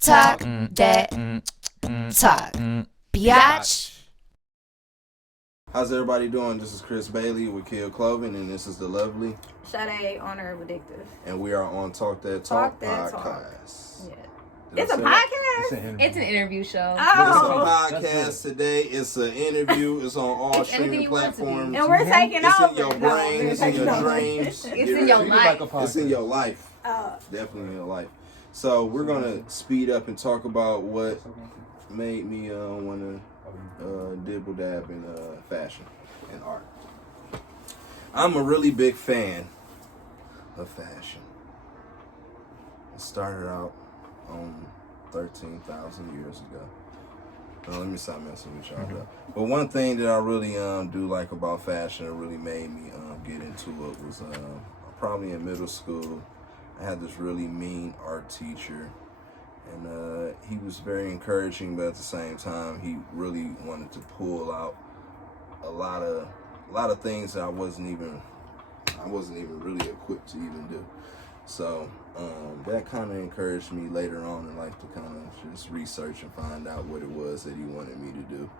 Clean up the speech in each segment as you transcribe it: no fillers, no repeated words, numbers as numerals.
Talk that talk, biatch. How's everybody doing? This is Kris Bailey with Untitled Clothing, and this is the lovely Sade, owner of Addictive. And we are on Talk That Talk podcast. Yeah. It's a podcast? It's an interview show. Oh. It's a podcast today. It's an interview. It's on all streaming platforms. And we're taking it's over. In your brain. It's in your dreams. It's in your life. It's in your life. Definitely in your life. So we're going to speed up and talk about what made me want to dibble dab in fashion and art. I'm a really big fan of fashion. It started out 13,000 years ago. Now, let me stop messing with y'all though. But one thing that I really do like about fashion that really made me get into it was probably in middle school. I had this really mean art teacher, and he was very encouraging, but at the same time he really wanted to pull out a lot of things that I wasn't even really equipped to even do. So that kind of encouraged me later on in life to kind of just research and find out what it was that he wanted me to do.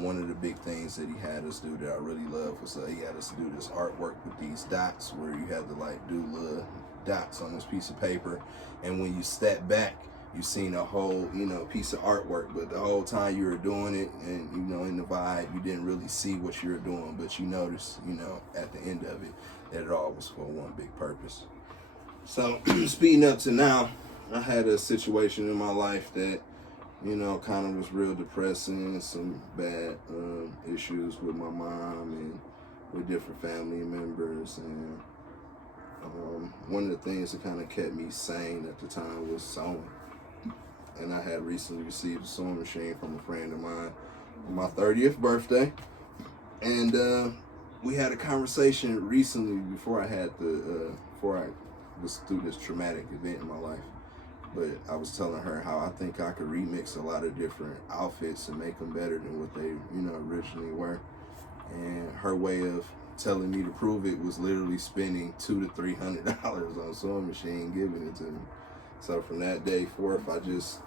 One of the big things that he had us do that I really loved was he had us do this artwork with these dots where you had to like do little dots on this piece of paper, and when you step back you seen a whole piece of artwork, but the whole time you were doing it and in the vibe you didn't really see what you were doing, but you noticed at the end of it that it all was for one big purpose. So speeding up to now, I had a situation in my life that kind of was real depressing, some bad issues with my mom and with different family members, and one of the things that kind of kept me sane at the time was sewing. And I had recently received a sewing machine from a friend of mine on my 30th birthday. And we had a conversation recently before I was through this traumatic event in my life. But I was telling her how I think I could remix a lot of different outfits and make them better than what they originally were. And her way of telling me to prove it was literally spending $200 to $300 on a sewing machine, giving it to me. So from that day forth, I just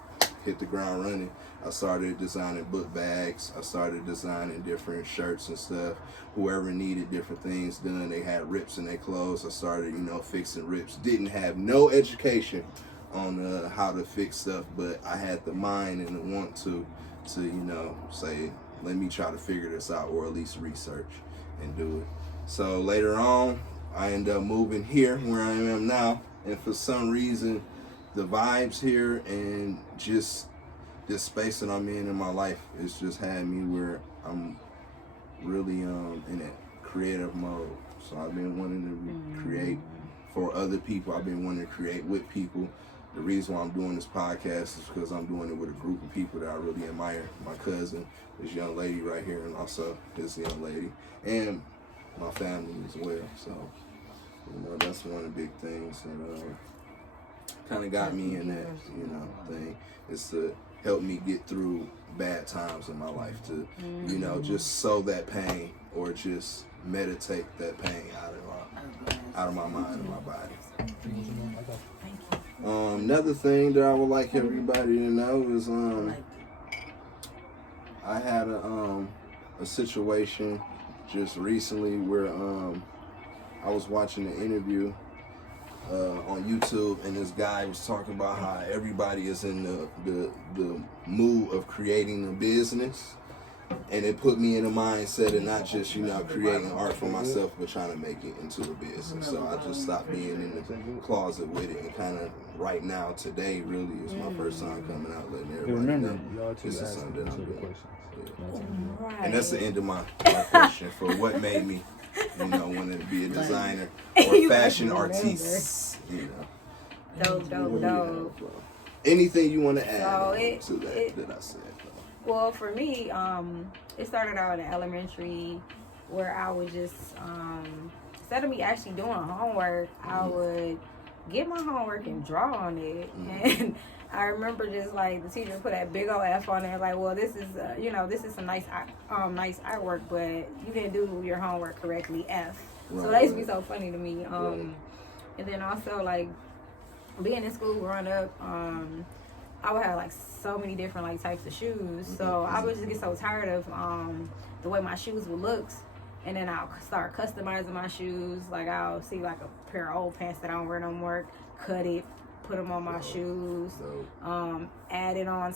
hit the ground running. I started designing book bags. I started designing different shirts and stuff. Whoever needed different things done, they had rips in their clothes. I started, fixing rips. Didn't have no education on how to fix stuff, but I had the mind and the want to say, let me try to figure this out, or at least research and do it. So later on, I ended up moving here where I am now, and for some reason, the vibes here and just this space that I'm in my life has just had me where I'm really in that creative mode. So I've been wanting to create for other people. I've been wanting to create with people. The reason why I'm doing this podcast is because I'm doing it with a group of people that I really admire. My cousin, this young lady right here, and also this young lady, and my family as well. So, that's one of the big things that kind of got me in that, thing, is to help me get through bad times in my life, to, just sow that pain or just meditate that pain out of my mind and my body. Another thing that I would like everybody to know is I had a situation just recently where I was watching an interview on YouTube, and this guy was talking about how everybody is in the mood of creating a business, and it put me in a mindset of not just creating art for myself, but trying to make it into a business. So I just stopped being in the closet with it, and kind of right now, today really is my first time coming out, letting everybody know this is something that I'm doing. Yeah. And that's the end of my question for what made me want to be a designer or fashion artiste. Dope. Anything you want to add to that I said? Well, for me, it started out in elementary where I would just, instead of me actually doing homework, I would get my homework and draw on it. And I remember just like the teacher put that big old F on there, like, well, this is this is some nice artwork, but you didn't do your homework correctly, F. Right, so that used to be so funny to me. And then also like being in school growing up, I would have like so many different like types of shoes. So I would just get so tired of the way my shoes would look. And then I'll start customizing my shoes. Like I'll see like a pair of old pants that I don't wear no more, cut it, put them on my shoes, add it on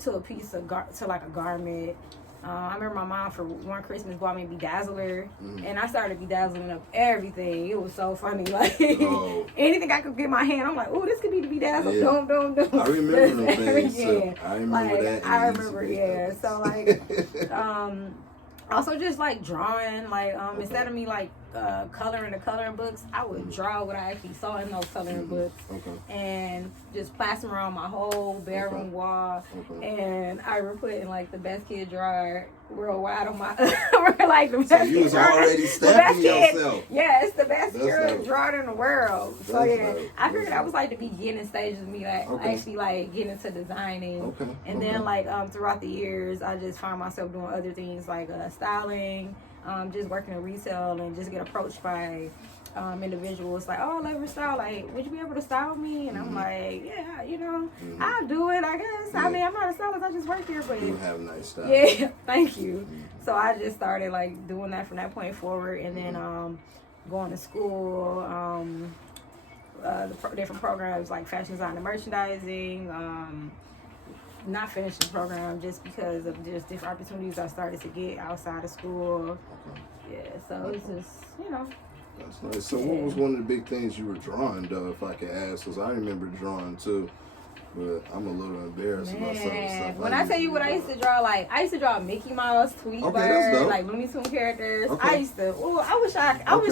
to a piece of to like a garment. I remember my mom for one Christmas bought me a bedazzler, and I started bedazzling up everything. It was so funny, like anything I could get my hand, I'm like, oh, this could be the bedazzle. Yeah. I remember them things too. I remember like, that. I remember, yeah. So like, also just like drawing, like instead of me like coloring the coloring books, I would draw what I actually saw in those coloring books, and just plaster around my whole bedroom wall. And I remember putting like the best kid drawer worldwide on my like the best. So you was already stamping yourself. Yeah, it's the best girl drawer in the world. So yeah, I figured that was like the beginning stages of me like actually like getting into designing. And then like throughout the years, I just found myself doing other things like styling. Just working in retail and just get approached by individuals like, oh, I love your style. Like, would you be able to style me? And I'm like, yeah, I'll do it, I guess. I mean, I'm not a stylist. I just work here, but you have nice style. Yeah, thank you. So I just started like doing that from that point forward, and then going to school, the different programs like fashion design and merchandising. Not finishing the program just because of just different opportunities I started to get outside of school. Yeah, so it's just, That's nice. So what was one of the big things you were drawing, though, if I could ask? Because I remember drawing, too. But I'm a little embarrassed about some of the stuff. When I tell you what I used to draw, like, I used to draw Mickey Mouse, Tweetbird, like Looney Tunes characters. I used to, I wish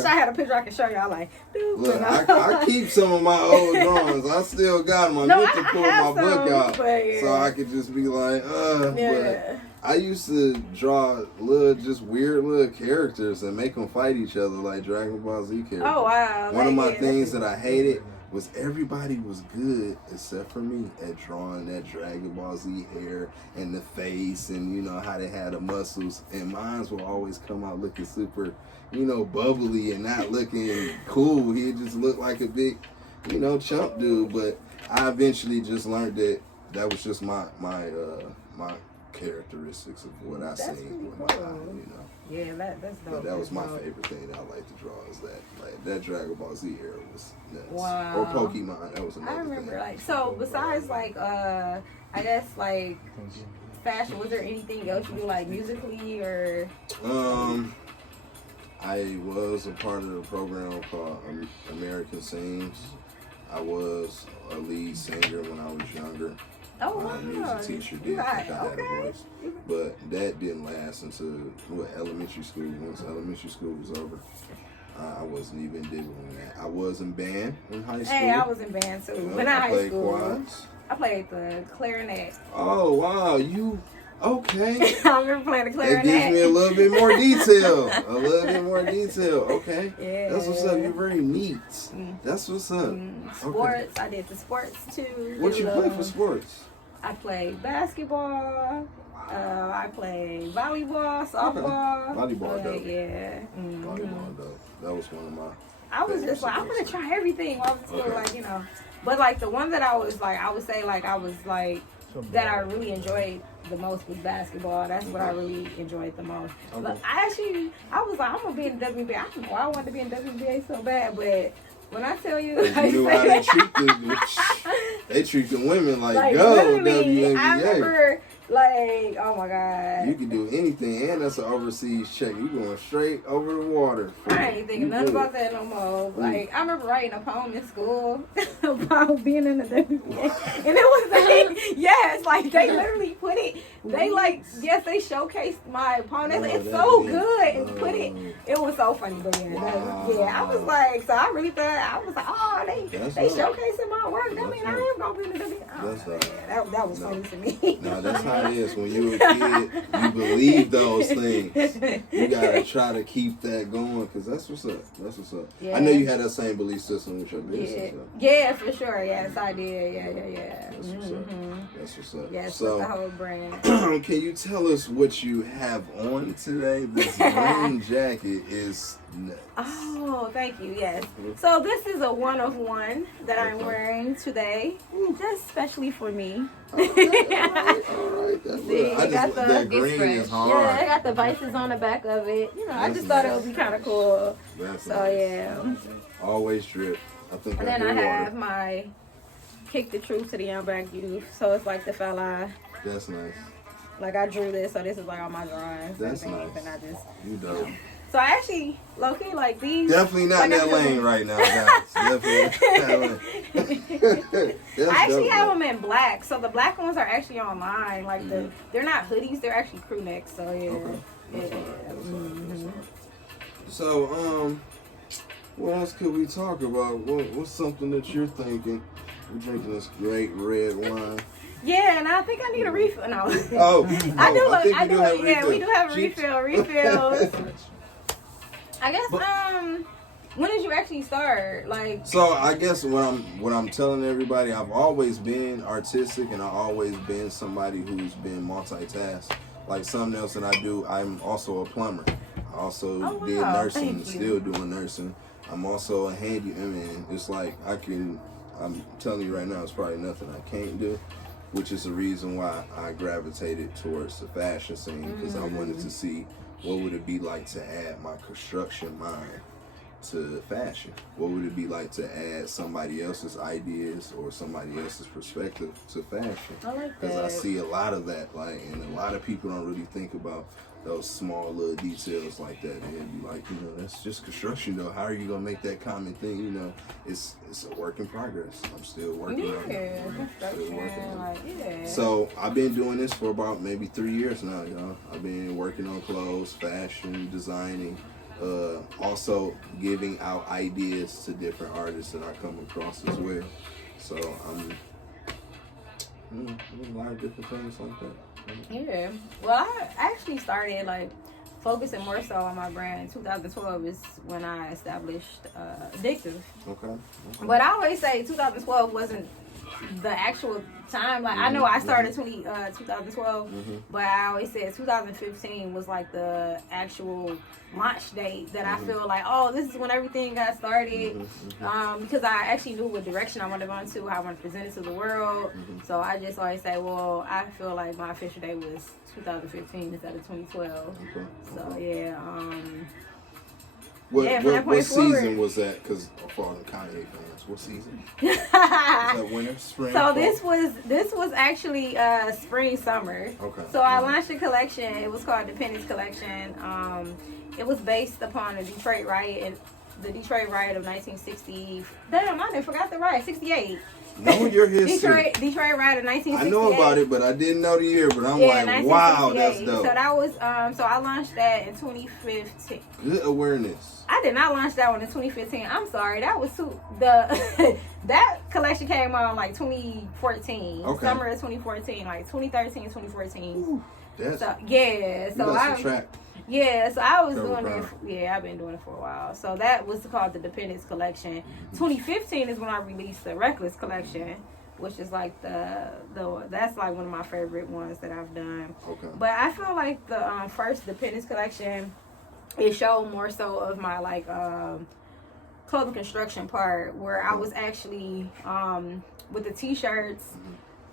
I had a picture I could show y'all, like, dude. Look, I keep some of my old drawings. I still got them. I need to pull my book out so I could just be like, But I used to draw just weird little characters and make them fight each other like Dragon Ball Z characters. Oh, wow. One of my things that I hated was everybody was good except for me at drawing that Dragon Ball Z hair and the face and how they had the muscles, and mine will always come out looking super bubbly and not looking cool. He just looked like a big chump dude. But I eventually just learned that was just my characteristics of what I seen with my eye, Yeah, that's dope. But that was my favorite thing that I like to draw, is that Dragon Ball Z era was nuts. Wow. Or Pokemon, that was another thing. I remember, so besides, I guess, fashion, was there anything else you do, musically, or? I was a part of a program called American Sings. I was a lead singer when I was younger. Oh, wow. Music teacher did think I had a voice. But that didn't last until elementary school. Once elementary school was over, I wasn't even doing that. I was in band in high school. Hey, I was in band too. But not high school. Quads. I played the clarinet. Oh, wow. You... Okay. I remember playing the clarinet. That gives me a little bit more detail. Okay. Yeah. That's what's up. You're very neat. That's what's up. Sports. Okay. I did the sports too. What you play for sports? I played basketball. I played volleyball, softball. Volleyball, dope. Yeah. Volleyball, dope. That was one of my... I was just like, I'm gonna try everything while I was in school, But the one that I was I would say that I really enjoyed the most was basketball. That's what I really enjoyed the most. But I was like, I'm gonna be in the WNBA. I don't know why I wanted to be in the WNBA so bad, but when I tell you, you knew how they treat them. They treat the women like go WNBA. I remember, oh my God. You can do anything, and that's an overseas check. You going straight over the water. I ain't thinking nothing about that no more. I remember writing a poem in school about being in the WNBA, and it was they literally put it. They they showcased my poem. It's so good, and put it. It was so funny, but yeah, I was like, so I really thought, I was like, oh, they showcasing my work. That mean I am gonna be in the video. That was funny to me. No, that's how it is. When you're a kid, you believe those things. You gotta try to keep that going, because that's what's up. That's what's up. Yeah. I know you had that same belief system with your business. Yeah, for sure. Yes, I did. Yeah. That's what's up. That's what's up. Yes, so, the whole brand. Can you tell us what you have on today? This green jacket is nuts. Oh, thank you. Yes. So this is a one of one that I'm wearing today, just especially for me. All right. That's that green is hard. Yeah, I got the vices on the back of it. You know, I just thought it would be kind of cool. That's nice. Yeah. Always drip. I think. And then I have my Kick the Truth to the Young Black Youth. So it's like the fella. That's nice. Like I drew this, so this is like all my drawings. That's nice. And I just. You dope. So I actually, low-key, like these. Definitely not in that lane right now, guys. Definitely. I actually have them in black. So the black ones are actually online. Like they're not hoodies, they're actually crew necks. So yeah. Okay. So what else could we talk about? What's something that you're thinking? We're drinking this great red wine. Yeah, and I think I need a refill. No. Oh, I do. Yeah, we do have a refill. Refills. I guess. When did you actually start? Like. So I guess what I'm telling everybody, I've always been artistic, and I've always been somebody who's been multitask. Like something else that I do, I'm also a plumber. I also did nursing, still doing nursing. I'm also a handyman. It's like I'm telling you right now, it's probably nothing I can't do, which is the reason why I gravitated towards the fashion scene, because I wanted to see what would it be like to add my construction mind to fashion. What would it be like to add somebody else's ideas or somebody else's perspective to fashion? I like that. Because I see a lot of that, like, and a lot of people don't really think about those small little details like that. And be like, that's just construction though. How are you gonna make that common thing? It's a work in progress. I'm still working on it. So I've been doing this for about maybe 3 years now, y'all. I've been working on clothes, fashion, designing, also giving out ideas to different artists that I come across as well. So I'm a lot of different things like that. Yeah. Well, I actually started like focusing more so on my brand in 2012 is when I established Addictive. Okay. But I always say 2012 wasn't the actual time. Like I know I started 2012, but I always said 2015 was like the actual launch date that I feel like, oh, this is when everything got started. Because I actually knew what direction I wanted to go into, how I wanted to present it to the world. So I just always say, well, I feel like my official date was 2015 instead of 2012. So yeah. What season was that? Because for all the Kanye fans, what season? Is that winter, spring? So this was actually spring, summer. Okay. So I launched a collection. It was called Dependence Collection. It was based upon the Detroit riot of 1960. Damn, I forgot the riot. 68. Know your history. Detroit riot of 1968. I know about it, but I didn't know the year. But I'm like, wow, that's dope. So that was so I launched that in 2015. Good awareness. I did not launch that one in 2015. I'm sorry. That was that collection came out in like 2014. Okay. Summer of 2014, like 2013, 2014. Ooh, So I was doing it. I've been doing it for a while. So that was called the Dependence Collection. 2015 is when I released the Reckless Collection, which is like that's like one of my favorite ones that I've done. Okay. But I feel like the first Dependence Collection, it showed more so of my like clothing construction part, where I was actually with the t-shirts.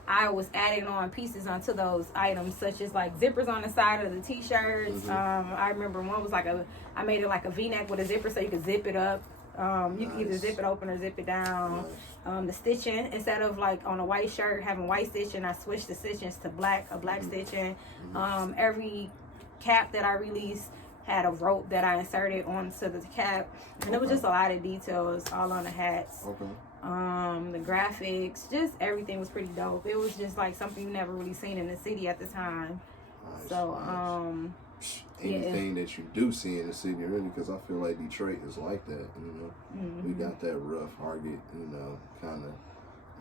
I was adding on pieces onto those items, such as like zippers on the side of the t-shirts. I remember one was like I made it like a V-neck with a zipper so you could zip it up. You can either zip it open or zip it down. The stitching, instead of like on a white shirt having white stitching, I switched the stitchings to black stitching. Every cap that I released had a rope that I inserted onto the cap, and it was just a lot of details all on the hats. The graphics, just everything was pretty dope. It was just like something you never really seen in the city at the time. So anything that you do see in the city, really, because I feel like Detroit is like that. We got that rough, rugged, kind of.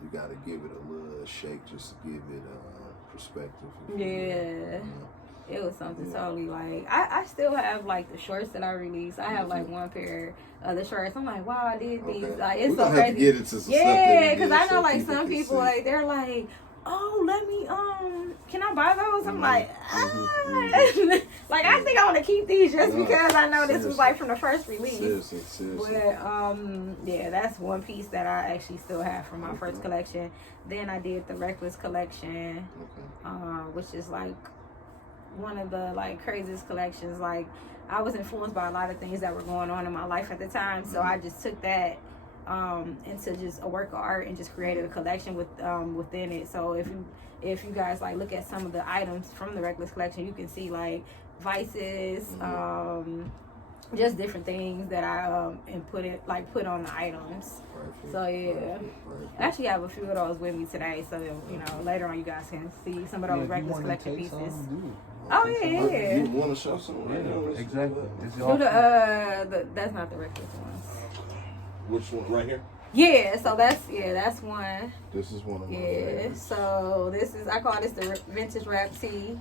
You got to give it a little shake just to give it perspective. It was something totally like I still have like the shorts that I released. I have like one pair of the shorts. I'm like, wow, I did these. Like it's so crazy. Have to get into some because I know like some people like they're like, oh, let me can I buy those? I'm like, like I think I want to keep these just because I know this was like from the first release. Seriously. But that's one piece that I actually still have from my first collection. Then I did the Reckless collection, which is like one of the like craziest collections. Like I was influenced by a lot of things that were going on in my life at the time, so I just took that into just a work of art and just created a collection with within it. So if you guys like look at some of the items from the Reckless collection, you can see like vices, just different things that I and put on the items. Perfect. So I actually have a few of those with me today, so that, later on you guys can see some of those Reckless collection pieces. Oh yeah. You want to show some? Exactly. That's not the Reckless ones. Which one? Right here? Yeah, so that's one. This is one of my favorites. So this is, I call this the vintage rap tee.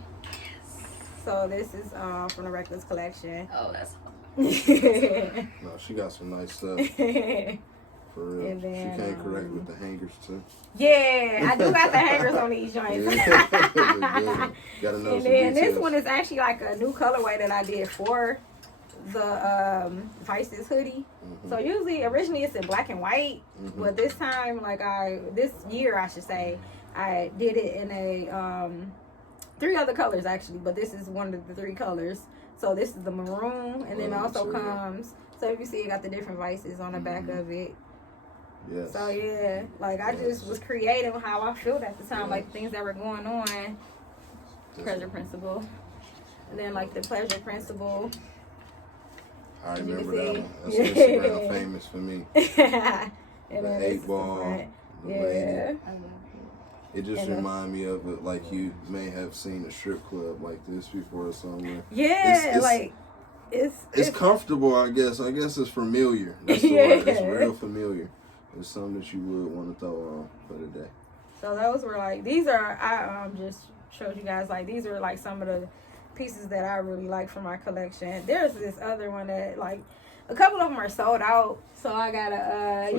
So this is from the Reckless collection. Oh, that's No, she got some nice stuff. For real. And then, she came correct with the hangers too. Yeah, I do got the hangers on these joints. Gotta know and then this one is actually like a new colorway that I did for the Vices hoodie. So originally it's in black and white, but this time, this year I should say, I did it in a 3 other colors actually, but this is one of the 3 colors. So this is the maroon, and then also comes, so if you see it got the different vices on the back of it. Yes. So I just was creating how I felt at the time, like things that were going on. Pleasure principle, and then like the pleasure principle. I remember that one. That's Instagram famous for me. And the 8 ball, the lady. It just reminds me of it, like you may have seen a strip club like this before somewhere. Yeah, it's comfortable, I guess. I guess it's familiar. That's the word. It's real familiar. It's something that you would want to throw on for the day. So those were these are, I just showed you guys, these are some of the pieces that I really like from my collection. There's this other one that a couple of them are sold out, so I gotta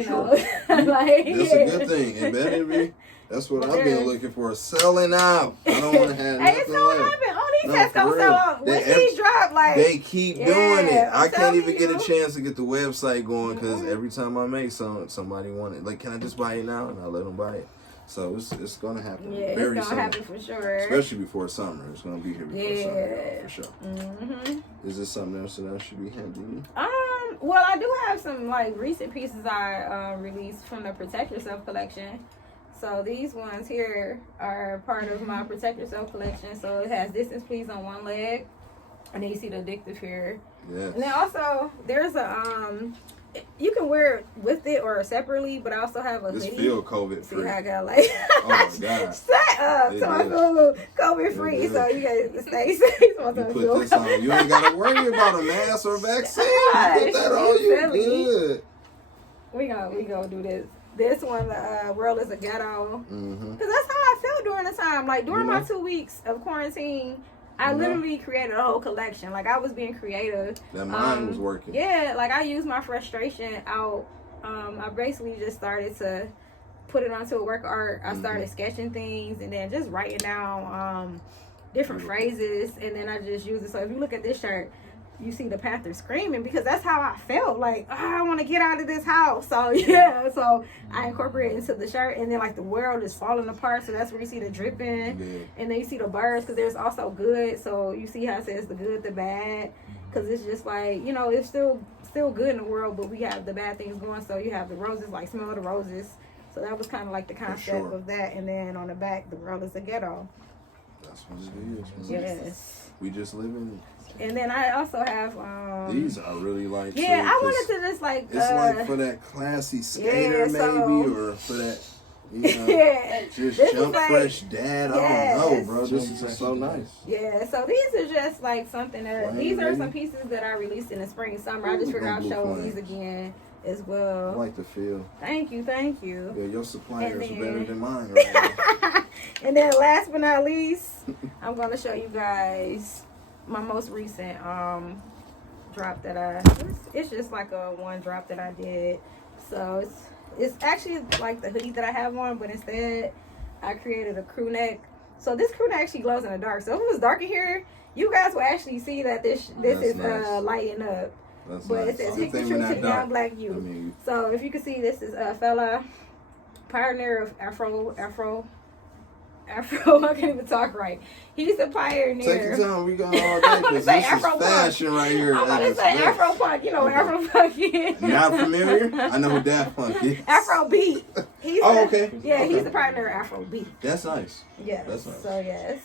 that's a good thing. And better be, that's what I've been looking for, selling out. I don't want to have nothing it's gonna left. happen. All these tests gonna sell out. When these drop, they keep doing it. I can't even get a chance to get the website going because every time I make somebody want it. Can I just buy it now? And I let them buy it. So it's gonna happen. Yeah, very it's gonna happen for sure. Especially before summer. It's gonna be here before summer, for sure. Is there something else that I should be handling? Well, I do have some recent pieces I released from the Protect Yourself collection. So these ones here are part of my Protect Yourself collection. So it has Distance Please on one leg, and then you see the Addictive here. Yes. And then also there's a you can wear it with it or separately, but I also have a hoodie. This feel COVID free. See how I got oh my God. Shut up. So I feel COVID free, so you guys stay safe. You put this on. You ain't gotta worry about a mask or vaccine. You put that on, you good. We gonna do this. This one, World is a Ghetto. Because that's how I felt during the time. During my 2 weeks of quarantine, I literally created a whole collection. I was being creative. That mind was working. Yeah, I used my frustration out. I basically just started to put it onto a work of art. I started sketching things and then just writing down different phrases. And then I just used it. So if you look at this shirt, you see the Panther screaming because that's how I felt. I want to get out of this house. So so I incorporated it into the shirt, and then the world is falling apart. So that's where you see the dripping, and then you see the birds because there's also good. So you see how it says the good, the bad, because it's just it's still good in the world, but we have the bad things going. So you have the roses, smell the roses. So that was kind of the concept of that. And then on the back, the world is a ghetto. That's what it is. Yes. We just live in it. And then I also have these I really like. Yeah, I wanted to just it's for that classy skater maybe, or for that You know, Yeah. just This jump is like- fresh dad. I Yes. don't know, bro. This is just so nice. Yeah, so these are just like something that Plain, these are baby. some pieces that I released in the spring and summer. I just figured I'd show these again as I well. like the feel. Thank you. Yeah, your supplier is And better then- than mine right now. And then last but not least, I'm gonna show you guys my most recent drop that it's just like a one drop that I did. So it's actually like the hoodie that I have on, but instead I created a crew neck. So this crew neck actually glows in the dark. So if it was dark in here, you guys will actually see that this That's is nice. lighting up. That's But nice. it says Good take the thing truth we're to not the young dark. black I youth. mean, So if you can see, this is a fella pioneer of Afro. I can't even talk right. He's a pioneer. take your time. We got all day because say this is Afro-punk. fashion right here. I'm at gonna its say best. Afro Punk. You know what Afro Punk is? Not familiar? I know who Daft Punk is. Afro Beat. He's Oh, okay. Yeah, Okay. he's the pioneer of Afro Beat. That's nice. Yes. That's nice.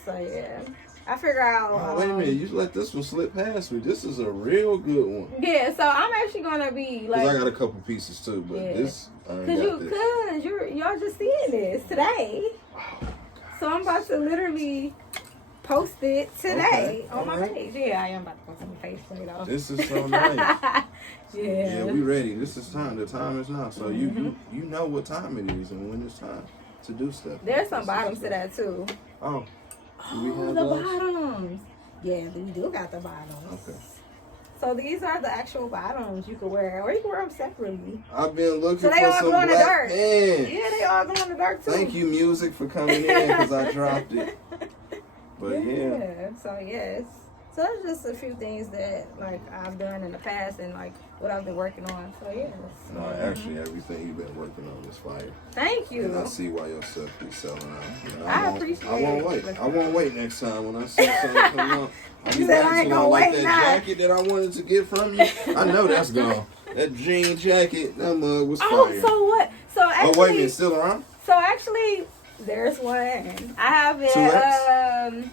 So yeah. I figure out. Oh, wait a minute. You let this one slip past me. This is a real good one. Yeah, so I'm actually gonna be Because like, I got a couple pieces too, but Yeah. this, I ain't got this. y'all just seeing this today. Oh, So I'm about to literally post it today Okay, on my alright. page. Yeah, I am about to post it on my page today though. This is so nice. Yeah. Yeah, we ready. This is time. The time is now. So Mm-hmm. you know what time it is and when it's time to do stuff. There's some This is bottoms to stuff. that too. Oh, do we Oh, have the those? bottoms. Yeah, we do got the bottoms. Okay. So these are the actual bottoms you can wear, or you can wear them separately. I've been looking So they for all some glow in the black dark. pants. Yeah, they all glow in the dark too. Thank you, music, for coming in because I dropped it. But yeah. So yes. So that's just a few things that like I've done in the past and like what I've been working on. So yes. No, actually, everything you've been working on is fire. Thank you. And I see why your stuff be selling out. You know, I won't- appreciate I won't it. wait. I won't wait next time when I see something come up. I'll be You said I waiting ain't till gonna like wait that now. jacket that I wanted to get from you. I know that's gone. That jean jacket, that mug was fire. Oh, so what? So actually, Oh, wait a minute, still around? So actually, there's one. I have it. 2X?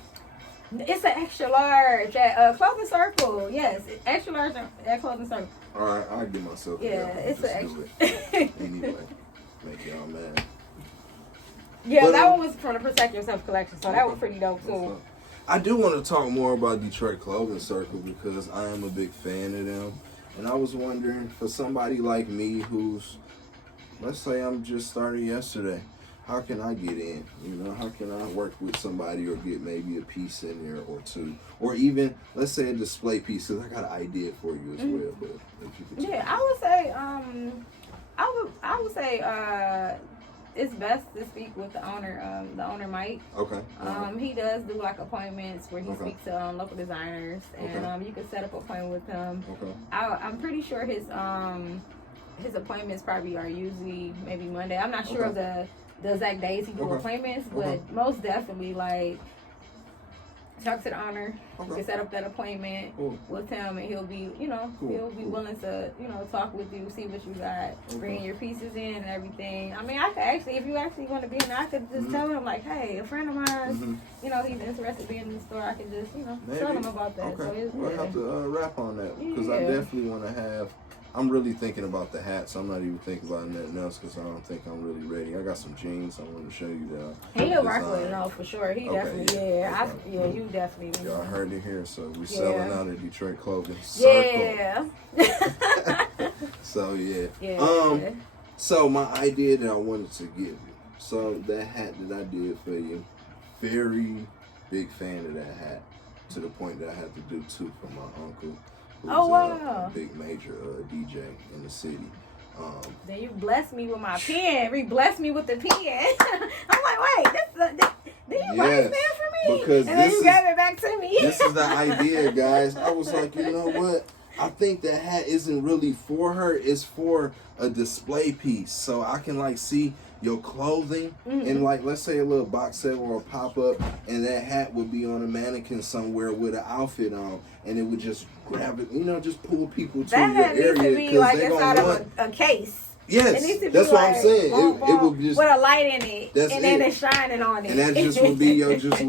It's an extra large at Clothing Circle. Yes, extra large at Clothing Circle. All right, I'll get myself Yeah, together. it's Just an do extra. it. Anyway, make y'all mad. Yeah, But, that one was from the Protect Yourself collection, so that was pretty dope too. I do want to talk more about Detroit Clothing Circle because I am a big fan of them. And I was wondering, for somebody like me who's, let's say I'm just starting yesterday, how can I get in? You know, how can I work with somebody or get maybe a piece in there or two? Or even, let's say a display piece, because I got an idea for you as well. But if you could Yeah, I would say it's best to speak with the owner Mike. Okay. He does do like appointments where he Okay. speaks to local designers, and Okay. you can set up an appointment with him. Okay. I'm pretty sure his appointments probably are usually maybe Monday. I'm not sure of the exact days he do Okay. appointments, but Okay. most definitely like talk to the owner. You Okay. can set up that appointment Cool. with him, and he'll be Cool. he'll be Cool. willing to talk with you, see what you got, Okay. bring your pieces in and everything. I mean, I could actually, if you actually want to be in there, I could just tell him like, hey, a friend of mine, he's interested in being in the store. I could just tell him about that. Okay. So it's, We'll have to wrap on that because I Yeah. definitely want to have. I'm really thinking about the hats. I'm not even thinking about nothing else because I don't think I'm really ready. I got some jeans I want to show you that. He'll rock with it, no, for sure. He Okay, definitely, yeah. Okay. you definitely. Y'all heard it here, so we selling out at Detroit Clothing Yeah. Circle. So yeah. Yeah. So my idea that I wanted to give you. So that hat that I did for you, very big fan of that hat. To the point that I had to do two for my uncle. Who's Oh, wow. a big major DJ in the city. Then you blessed me with my pen. Blessed me with the pen. I'm like, wait, did you buy this pen for me? Because and then this you is- gave it back to me. This is the idea, guys. I was like, you know what? I think the hat isn't really for her. It's for a display piece. So I can like see your clothing and like, let's say a little box set or a pop-up, and that hat would be on a mannequin somewhere with an outfit on, and it would just grab it, just pull people to That your hat needs area to be like they inside gonna of a case. Yes, It needs to be that's what I'm like, saying. boom, It boom, would just with a light in it, that's and then it. it's shining on it. And that just would be your just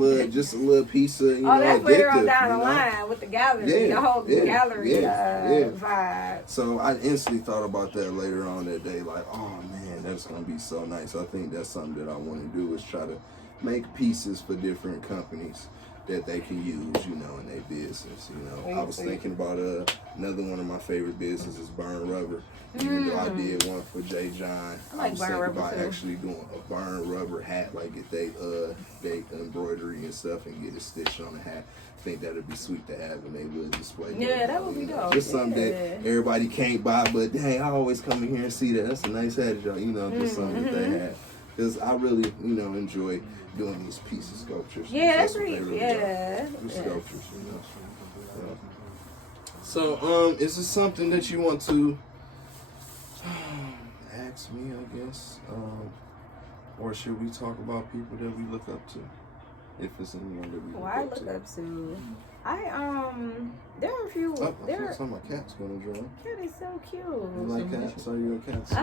a little piece of that's later on addictive, down the line with the gallery, the whole gallery vibe. So I instantly thought about that later on that day, like, oh man, that's gonna be so nice. I think that's something that I want to do is try to make pieces for different companies that they can use, in their business. I was thinking about another one of my favorite businesses, Burn Rubber. Even though I did one for J. John, I was thinking about actually doing a burn rubber hat, like get they embroidery and stuff and get it stitched on the hat. I think that'd be sweet to have in their little display. Yeah, that would be dope. Just something that everybody can't buy, but hey, I always come in here and see that. That's a nice hat, just something that they have. Because I really, enjoy doing these pieces of sculptures. Yeah, that's what really, they do. Sculptures, Yeah. So, is this something that you want to ask me, I guess? Or should we talk about people that we look up to? If it's anyone that we look up to. I look up to. There are a few. I saw my cat's gonna join. Cat is so cute. You like cats? Are you a cat? So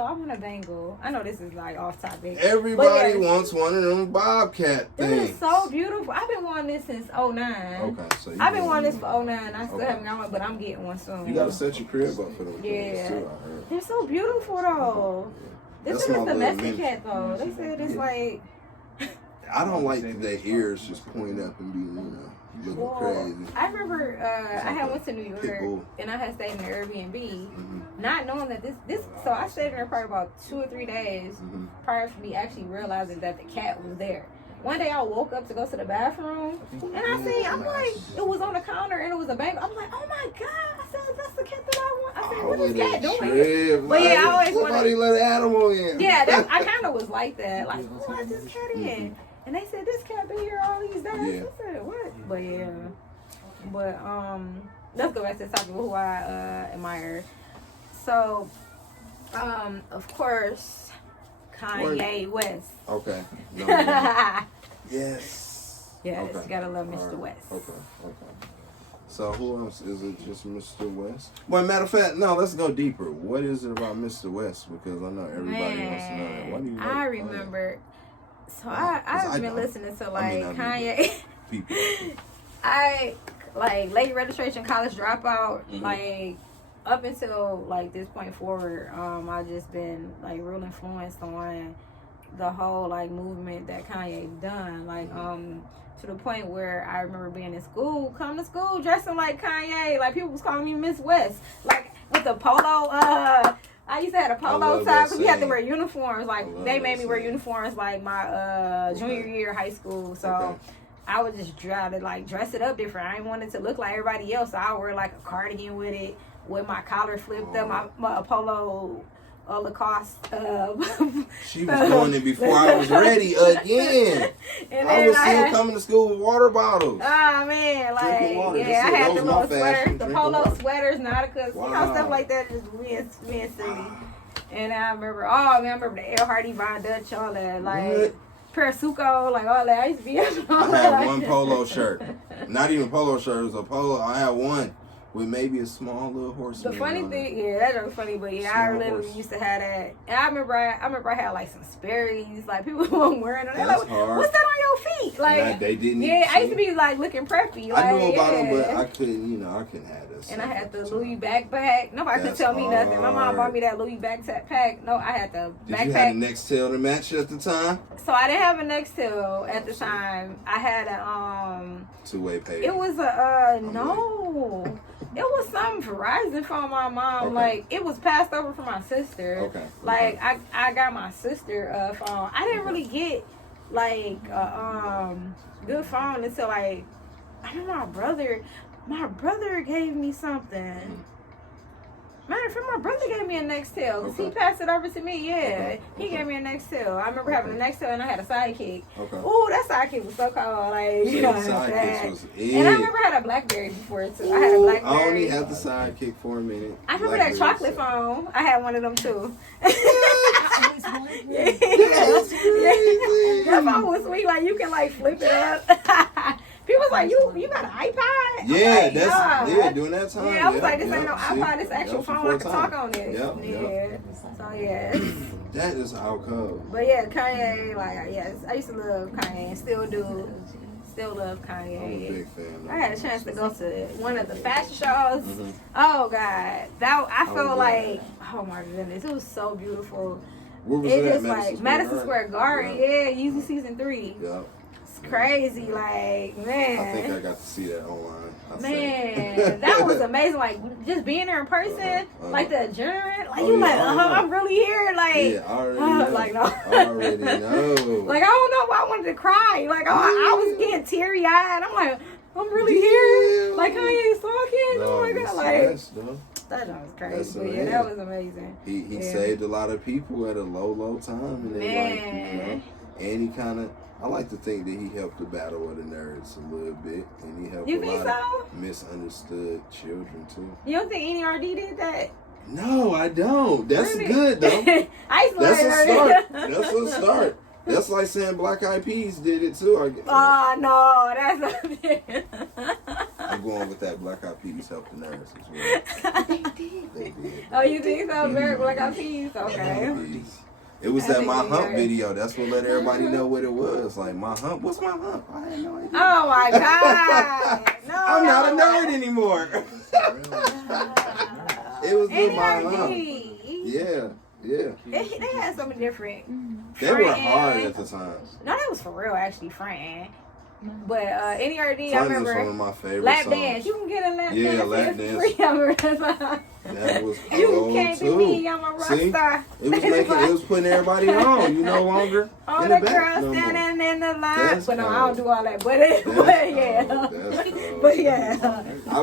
I want a Bengal. I know this is like off topic. Everybody wants one of them bobcat things. This is so beautiful. I've been wanting this since 09. Okay, so I've been wanting this for 09. I still haven't got one, but I'm getting one soon. You gotta set your crib up for them. Yeah. Too, I heard. They're so beautiful though. This is a domestic cat though. They said it's like. I don't like their ears just point up and be, looking crazy. I remember I had went to New York and I had stayed in the Airbnb, not knowing that this. So I stayed there probably about 2 or 3 days prior to me actually realizing that the cat was there. One day I woke up to go to the bathroom and I'm like, it was on the counter and it was a baby. I'm like, oh my God. I said, that's the cat that I want. I said, what is cat doing? But yeah, I always wanted. Somebody let an animal in. Yeah, I kind of was like that. Like, who let this cat in? And they said, this cat been here all these days. Yeah. I said, what? But yeah. But let's go back to the topic of who I admire. So, of course, Kanye West. Okay. No. Yes. Yes, okay. Gotta love Mr. West. Okay. So who else? Is it just Mr. West? Well, matter of fact, no, let's go deeper. What is it about Mr. West? Because I know everybody wants to know that. Why do you I remember... So I've been listening to Kanye. People. I like late registration, college dropout, like up until like this point forward. I've just been like real influenced on the whole like movement that Kanye done. Like to the point where I remember being in school, come to school dressing like Kanye. Like people was calling me Miss West, like with the polo. I used to have a polo top because we had to wear uniforms. Like they made me wear uniforms like my junior year of high school. So I would just try to like dress it up different. I didn't want it to look like everybody else. So I would wear like a cardigan with it, with my collar flipped up, my polo Lacoste. She was doing it before I was ready again. And I was still coming to school with water bottles. Oh man, like I had the little sweaters, the polo sweaters, Nauticas, stuff like that, just being silly. And I remember, I remember the Air Hardy Von Dutch, all that, like Persuco, like all that. I used to be. I had one polo shirt, not even polo shirt. It was a polo. I had one. With maybe a small little horse. The funny thing, that was funny, but I literally used to have that. And I remember I had like some Sperry's, like people weren't wearing them. They're like, what's that on your feet? Like they didn't. Yeah, I used to be like looking preppy. Like, I knew about them, but I couldn't. I couldn't have this. And I had the Louis backpack. Nobody could tell me nothing. My mom bought me that Louis backpack. No, I had the backpack. Did you have the Nextel to match at the time? So I didn't have a Nextel at the time. I had a two-way pay. It was a no. It was some Verizon phone my mom. Okay. Like, it was passed over from my sister. Okay. Like, I got my sister a phone. I didn't really get, like, good phone until, like, I don't know, my brother gave me something. Matter of fact, my brother gave me a Nextel because he passed it over to me. Yeah, he gave me a Nextel. I remember having a Nextel and I had a sidekick. Ooh, that sidekick was so cold. Like, you know what I'm saying? And I remember I had a BlackBerry before too. I had a BlackBerry. I only had the sidekick for a minute. I remember that chocolate phone. I had one of them too. That phone was sweet. Like you can like flip it up. People was like, you got an iPod? Yeah, like, during that time. Yeah, I was like, this ain't no iPod, this actual phone. I can talk on it. Yep. So yeah. That is how come. But yeah, Kanye, like, yes, I used to love Kanye and still do. Still love Kanye. I'm a big fan. I had a chance to go to one of the fashion shows. Oh God, I felt like, oh my goodness, it was so beautiful. Where was it it just like Madison Square Garden, yeah, Yeezy season 3. Yeah. It's crazy, like, man. I think I got to see that online. Man, that was amazing. Like, just being there in person, like the adrenaline, like you like, I'm really here. Like, yeah, I already know. Like, no. I already know. Like, I don't know why I wanted to cry. Like, I was getting teary eyed. I'm like, I'm really here. Like, Kanye's talking. Oh my God, like. That was crazy. But yeah, that was amazing. He saved a lot of people at a low time in their life, you know. And he kind of, I like to think that he helped the battle of the nerds a little bit, and he helped a lot of misunderstood children too. You don't think NERD did that? No, I don't. That's good though. I used to That's a start. That's a start. That's like saying Black Eyed Peas did it too. No, that's not it. I'm going with that. Black Eyed Peas helped the nerds as well. They did. Oh, you think so? Black Eyed Peas? Okay. It was that My Hump video. That's what let everybody know what it was. Like, my hump. What's my hump? I had no idea. Oh my God. No. I'm not a nerd anymore. It was with my hump. Yeah. They had something different. They were hard at the time. No, that was for real, actually, friend. But NERD, I remember. Is one of my favorite lap songs. dance. You can get a lap dance. Yeah, lap dance. Free. I remember that was cool you can't too. be me. I'm a rock star. It was putting everybody on. You no longer. All in the back girls no standing in the line. That's But no, cold. I don't do all that. But yeah. That's cold. But yeah. I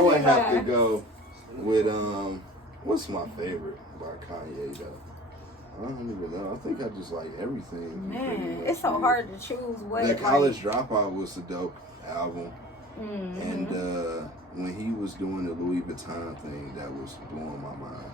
would have to go with what's my favorite by Kanye though? I don't even know. I think I just like everything. Man, it's so hard to choose what. That College Dropout was a dope album. And when he was doing the Louis Vuitton thing, that was blowing my mind.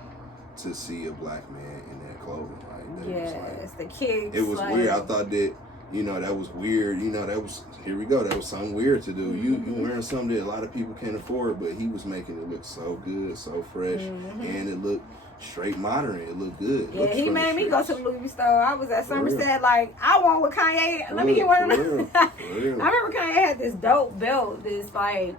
To see a black man in that clothing, like that was like, the kicks. It was weird. I thought that, that was weird. That was, here we go. That was something weird to do. You wearing something that a lot of people can't afford, but he was making it look so good, so fresh, and it looked straight modern. It looked good. Yeah, he made me go to the Louis store. I was at Somerset, like, I want with Kanye. Let me get one of them. I remember Kanye had this dope belt. This, like,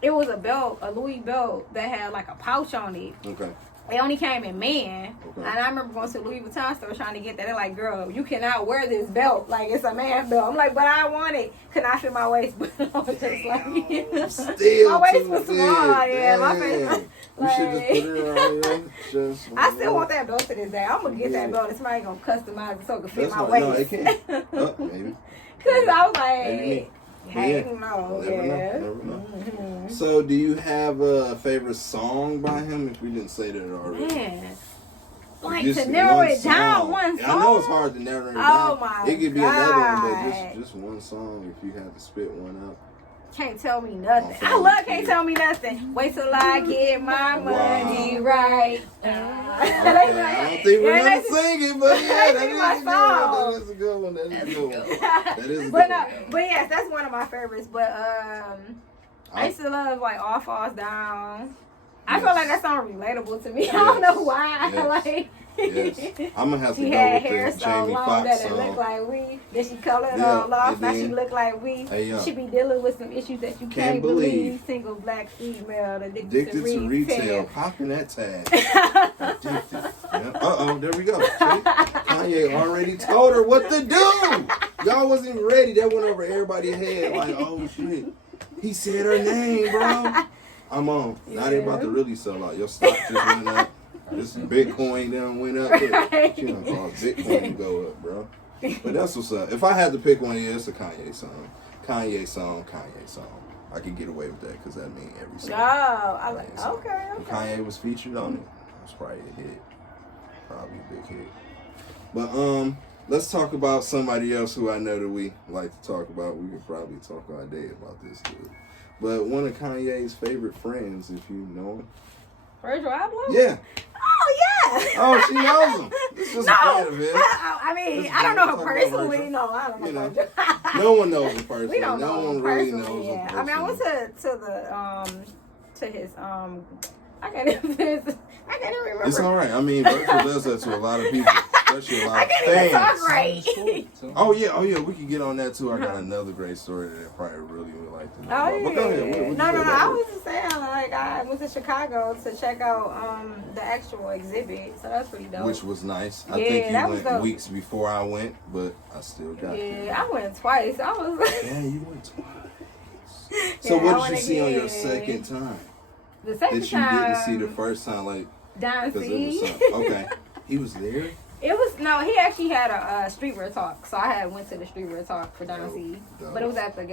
it was a belt, a Louis belt that had, like, a pouch on it. Okay. It only came in man. Okay. And I remember going to the Louis Vuitton store trying to get that. They're like, girl, you cannot wear this belt. Like, it's a man belt. I'm like, but I want it. Could not fit my waist. But I was just like, my waist was small. Yeah, my face. Like, we should just put it around here. I still want that belt to this day. I'm going to get that belt and somebody going to customize it so it can fit my waist. No, it can't. Oh, maybe. Because I was like, Never know. So, do you have a favorite song by him? If we didn't say that already. Man. Like, to narrow it down, one song? I know it's hard to narrow it down. Oh, my God. It could be another one, but just one song if you had to spit one out. Can't tell me nothing. I love Can't Tell Me Nothing. Wait till I get my money right. I don't think we're going to sing it, but yeah, that is a good one. That is a good one. But yes, that's one of my favorites. But I used to love, like, All Falls Down. I feel like that song relatable to me. I don't know why. Like, I'm gonna have to she go had with hair the so Jamie long Foxx that song. it looked like we. Then she colored all off. Now she look like we. She be dealing with some issues that you can't believe. Single black female addicted to retail. Popping that tag. Addicted. There we go. See? Kanye already told her what to do. Y'all wasn't even ready. That went over everybody's head. Like, oh shit, he said her name, bro. I'm on. Now they about to really sell out. Your stock just went up. This Bitcoin down went up. Right. You know, cause Bitcoin to go up, bro. But that's what's up. If I had to pick one, it's a Kanye song. Kanye song. I could get away with that because that means every song. Oh, I like. Okay. When Kanye was featured on it, it was probably a hit. Probably a big hit. But let's talk about somebody else who I know that we like to talk about. We could probably talk all day about this dude. But one of Kanye's favorite friends, if you know him. Virgil Abloh? Yeah. Oh, yeah. Oh, she knows him. This is a fan of his. I mean, I don't know her personally. No, I don't know. No one knows him personally. We don't know no one him really personally. knows him Yeah. personally. I mean, I went to his I can't even remember. It's all right. I mean, Virgil does that to a lot of people, especially a lot I of can't even talk fans. right. Oh yeah. We can get on that too. I got another great story that I probably really would like to know. Oh, about. yeah. But go ahead. What you No. say I about was just saying, like, I went to Chicago to check out the actual exhibit, so that's pretty dope. Which was nice. I Yeah, think you that was went dope. weeks before I went, but I still got there. Yeah, I went twice. I was like, Yeah, you went twice. So Yeah, what I did you went see on your again. second time the second that you time. didn't see the first time? Like, Don because it C. was something. Okay, he was there. It was no. He actually had a streetwear talk, so I had went to the streetwear talk for Don C. Dope. But it was at the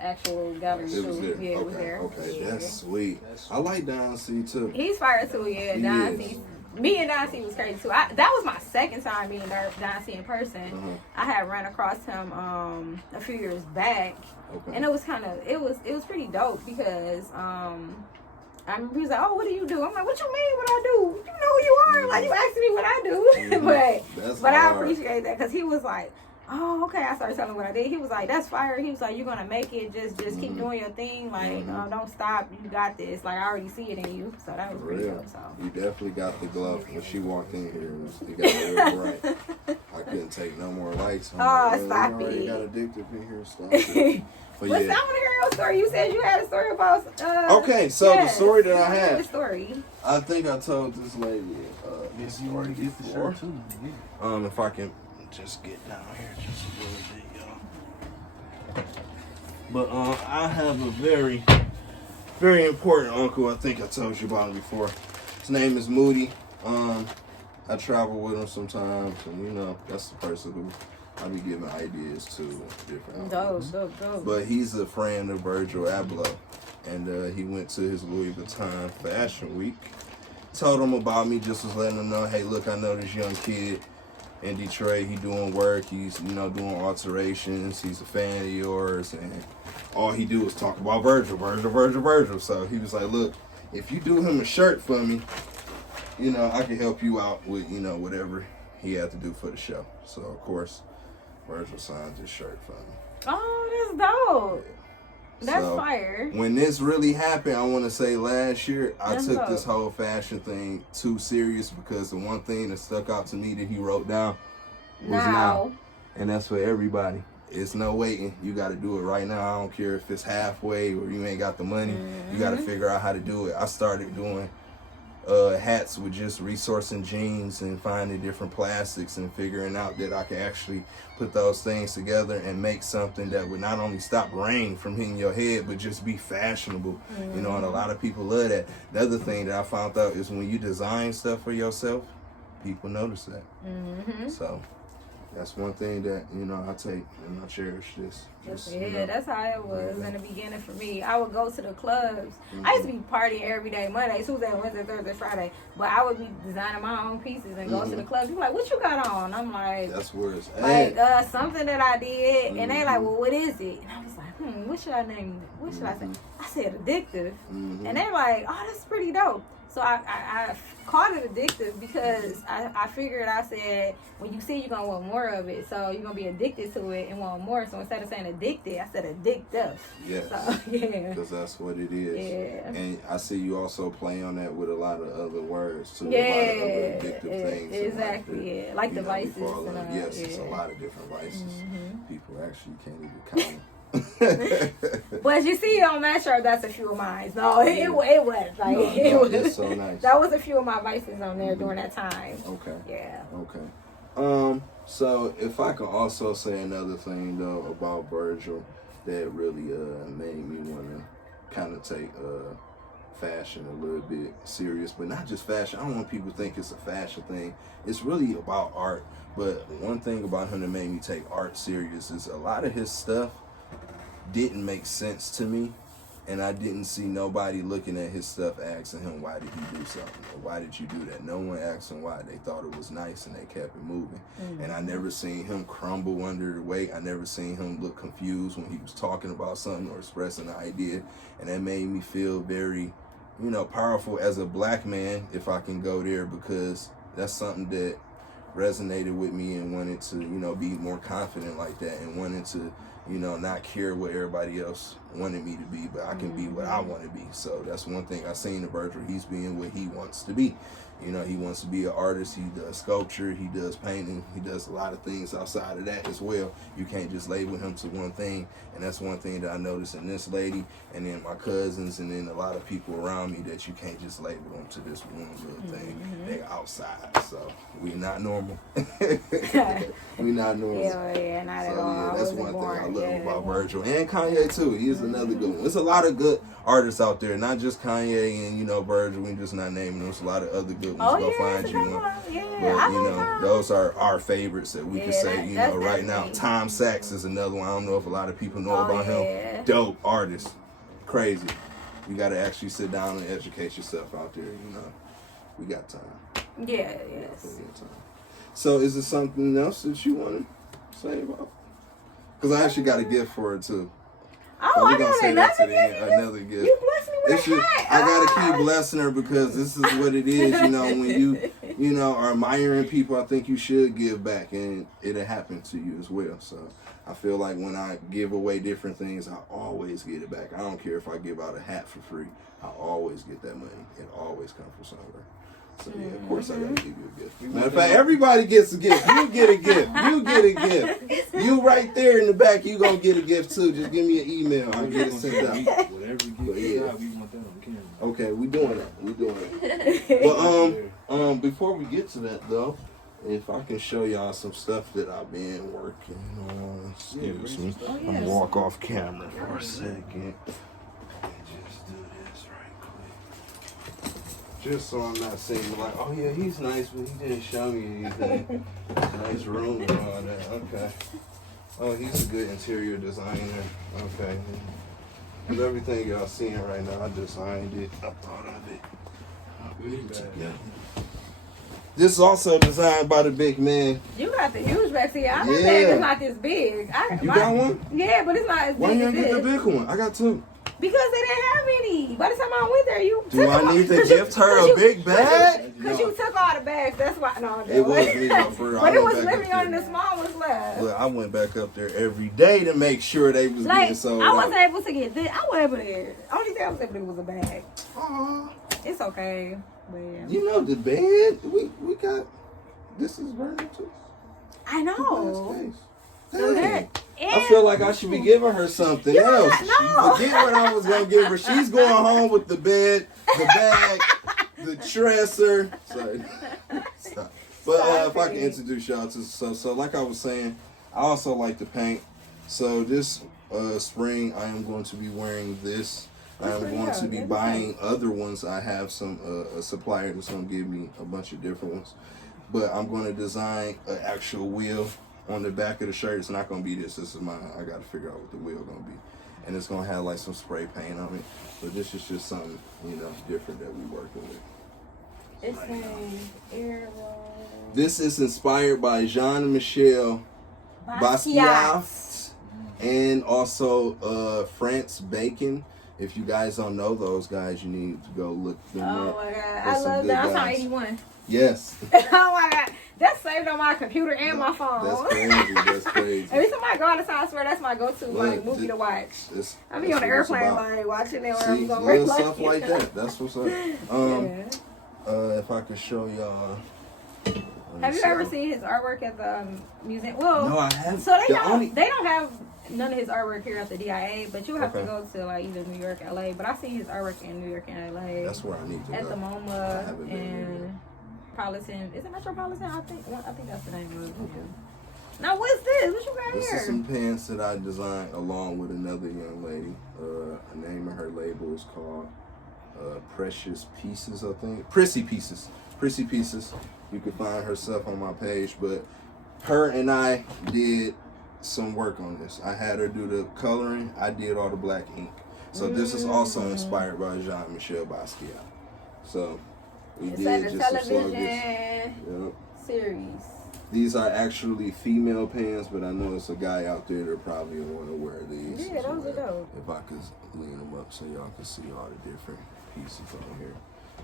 actual gallery. It was too. there. Yeah, okay. it was there. Okay, Yeah. that's sweet. I like Don C too. He's fired too. Yeah, He Don is. C. Me and Don C was crazy too. That was my second time meeting Don C in person. Uh-huh. I had run across him a few years back, Okay. and it was pretty dope because I remember he was like, "Oh, what do you do?" I'm like, "What you mean? What I do? You know who you are? Like you asking me what I do?" That's but I hard. appreciate that because he was like, "Oh, okay." I started telling him what I did. He was like, "That's fire." He was like, "You're gonna make it. Just keep doing your thing. Like don't stop. You got this. Like I already see it in you." So that was For pretty real. dope. So. You definitely got the glove when she walked in here. It got real bright. I couldn't take no more lights. I'm like, Stop you already it. got addictive in here. Stop it. But What's yeah. I want to hear your story. You said you had a story about. Okay, so the story that I The had, story. I think I told this lady this story before. If I can just get down here just a little bit, y'all. But I have a very, very important uncle. I think I told you about him before. His name is Moody. I travel with him sometimes, and that's the person who I be giving ideas to different outlets. Dope. But he's a friend of Virgil Abloh, and he went to his Louis Vuitton Fashion Week. Told him about me, just was letting him know, hey, look, I know this young kid in Detroit. He doing work. He's doing alterations. He's a fan of yours, and all he do is talk about Virgil. So he was like, look, if you do him a shirt for me, I can help you out with whatever he had to do for the show. So of course, Virgil signed this shirt for me. Oh, that's dope. That's So, fire. When this really happened, I want to say last year, I That's took dope. this whole fashion thing too serious because the one thing that stuck out to me that he wrote down was now. And that's for everybody. It's no waiting. You got to do it right now. I don't care if it's halfway or you ain't got the money. You got to figure out how to do it. I started doing hats with just resourcing jeans and finding different plastics and figuring out that I can actually put those things together and make something that would not only stop rain from hitting your head, but just be fashionable. And a lot of people love that. The other thing that I found out is when you design stuff for yourself, people notice that. So that's one thing that I take and I cherish this. That's how it was in the beginning for me. I would go to the clubs. I used to be partying every day, Monday, Tuesday, Wednesday, Thursday, Friday. But I would be designing my own pieces and go to the clubs. People like, what you got on? I'm like, that's where it's at. like something that I did, and they like, well, what is it? And I was like, what should I name it? What should I say? I said addictive, and they're like, oh, that's pretty dope. So I called it addictive because I figured, I said, when you see it, you're going to want more of it. So you're going to be addicted to it and want more. So instead of saying addicted, I said addictive. Yes. So, yeah. Because that's what it is. Yeah. And I see you also play on that with a lot of other words too. Yeah. A lot of other addictive things. Exactly. Yeah. Like the vices. Yes, it's a lot of different vices. People actually can't even count them. But as you see on that shirt, that's a few of mine. No, it was like No, it's so nice. That was a few of my vices on there during that time. Okay. Yeah. Okay. So if I can also say another thing though about Virgil that really made me want to kind of take fashion a little bit serious, but not just fashion. I don't want people to think it's a fashion thing. It's really about art. But one thing about him that made me take art serious is a lot of his stuff didn't make sense to me, and I didn't see nobody looking at his stuff asking him, why did he do something, or why did you do that? No one asked him why. They thought it was nice and they kept it moving. And I never seen him crumble under the weight. I never seen him look confused when he was talking about something or expressing an idea, and that made me feel very powerful as a black man, if I can go there, because that's something that resonated with me and wanted to be more confident like that, and wanted to you know, not care what everybody else wanted me to be, but I can be what I want to be. So that's one thing I seen in Virgil. He's being what he wants to be. You know, he wants to be an artist. He does sculpture. He does painting. He does a lot of things outside of that as well. You can't just label him to one thing. And that's one thing that I noticed in this lady and then my cousins and then a lot of people around me, that you can't just label them to this one little thing. They outside. So we not normal. We not normal. Yeah, not at all. Yeah, that's one thing I love Yeah. about Virgil. And Kanye too. He's another good one. There's a lot of good artists out there, not just Kanye and, you know, Virgil. We're just not naming them. There's a lot of other good ones. Go find you one. Yeah, But, you know, those are our favorites that we can say, you know, right now. definitely. Tom Sachs is another one. I don't know if a lot of people know about yeah. him. Dope artist. Crazy. You got to actually sit down and educate yourself out there, you know. We got time. Yeah, We got yes. plenty of time. So is there something else that you want to say about? Because I actually got a gift for her, too. Oh, But I we're gonna got say that to the end, another gift. another gift. You blessed me with It's a just, hat. I gotta keep blessing her because this is what it is, you know. When you know, are admiring people, I think you should give back, and it'll happen to you as well. So I feel like when I give away different things, I always get it back. I don't care if I give out a hat for free. I always get that money. It always comes from somewhere. So yeah, of course I gotta give you a gift. Matter of fact, everybody gets a gift. You get a gift. You get a gift. You right there in the back, you gonna get a gift too. Just give me an email. I'll get it sent out. Whatever you get, you got, we want that on camera. Okay, we doing that. We doing it. But before we get to that though, if I can show y'all some stuff that I've been working on. Excuse me. I'm gonna walk off camera for a second. Just do this right quick. Just so I'm not saying like, oh yeah, he's nice, but he didn't show me anything. Nice room and all that. Okay. Oh, he's a good interior designer. Okay. Because everything y'all seeing right now, I designed it. I thought of it. I put it together. This is also designed by the big man. You got the huge back here. I'm Yeah. not saying it's not this big. You got one? Yeah, but it's not as Why big you as didn't get the this. big one? I got two. Because they didn't have any. By the time I went there, you Do I need to gift her a big bag? Because you took all the bags. That's why. No, It was me, though, for real. But I it went was back literally up only there. the small ones left. Look, I went back up there every day to make sure they was Like, getting sold I out. wasn't able to get this. I wasn't able to. Only thing I was able to do was a bag. Aw. It's okay. But yeah. You know the bed we got. This is burning too. I know. So Dang. that, I feel like I should be giving her something else. no. Forget what I was gonna give her. She's going home with the bed, the bag, the dresser. Sorry. Stop. But if I can introduce y'all to so like I was saying, I also like to paint. So this spring I am going to be wearing this. I am going to be buying other ones. I have some a supplier that's gonna give me a bunch of different ones. But I'm going to design an actual wheel on the back of the shirt. It's not going to be this. This is mine. I got to figure out what the wheel going to be. And it's going to have like some spray paint on it. But this is just something, you know, different that we working with. It's an arrow. This is inspired by Jean-Michel Basquiat and also France Bacon. If you guys don't know those guys, you need to go look them Oh up. my god. There's I some love good that. I'm guys. 81. Yes. Oh my god. That's saved on my computer and my phone. That's crazy. That's crazy. Every time I go out of town, I swear that's my go-to like Look, movie to watch. I be that's on the what it's airplane about. like watching it or See, I'm going little stuff like that. That's what's up. Yeah. If I could show y'all. Have you ever seen his artwork at the museum? Well, No, I haven't. so they The don't. only- They don't have none of his artwork here at the DIA, but you have Okay. to go to like either New York, LA. But I see his artwork in New York and LA. That's where I need to at go. the I MoMA haven't been and Metropolitan. Is it Metropolitan? I think that's the name of it. Now what's this? What you got This here? is some pants that I designed along with another young lady. The name of her label is called Precious Pieces, I think. Prissy Pieces. Prissy Pieces. You can find her stuff on my page, but her and I did some work on this. I had her do the coloring. I did all the black ink. So this is also inspired by Jean-Michel Basquiat. So we It's did like the just some slogans. television Yep. series. These are actually female pants, but I know it's a guy out there that probably want to wear these. Yeah, as those are well. dope. If I could lean them up so y'all can see all the different pieces on here.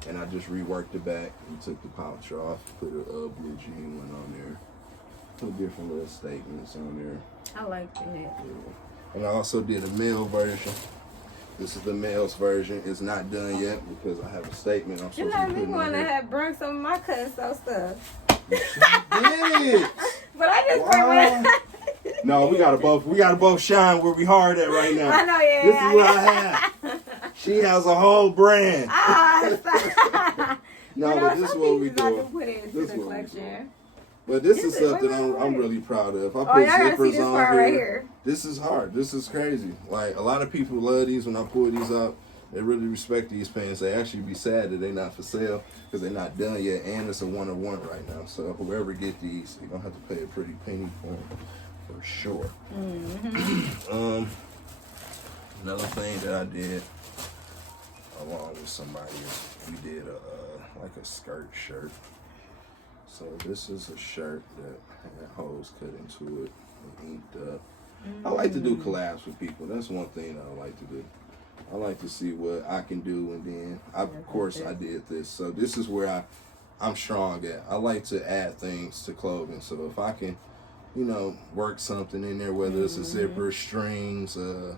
And I just reworked the back and took the pouch off, put a blue jean one on there, put different little statements on there. I like that. Yeah. And I also did a male version. This is the male's version. It's not done yet because I have a statement I'm You supposed to know be me putting want on to here. have bring some of my custo stuff. Did. But I just bring what No, we gotta both shine where we hard at right now. I know, yeah. This is what I have. She has a whole brand. Ah, No, but this is what we I doing. can put it into This the is what we doing. collection. But this is This is- something wait. I'm really proud of. I Oh, put y'all gotta see zippers this on part here. right here. This is hard. This is crazy. Like, a lot of people love these when I pull these up. They really respect these pants. They actually be sad that they're not for sale because they're not done yet, and it's a one-on-one right now. So whoever get these, you're gonna have to pay a pretty penny for them, for sure. Another thing that I did along with somebody is we did like a skirt shirt. So this is a shirt that had holes cut into it and inked up. I like to do collabs with people. That's one thing that I like to do. I like to see what I can do, and then of course I did this. So this is where I'm strong at. I like to add things to clothing. So if I can, work something in there, whether it's a zipper, strings, a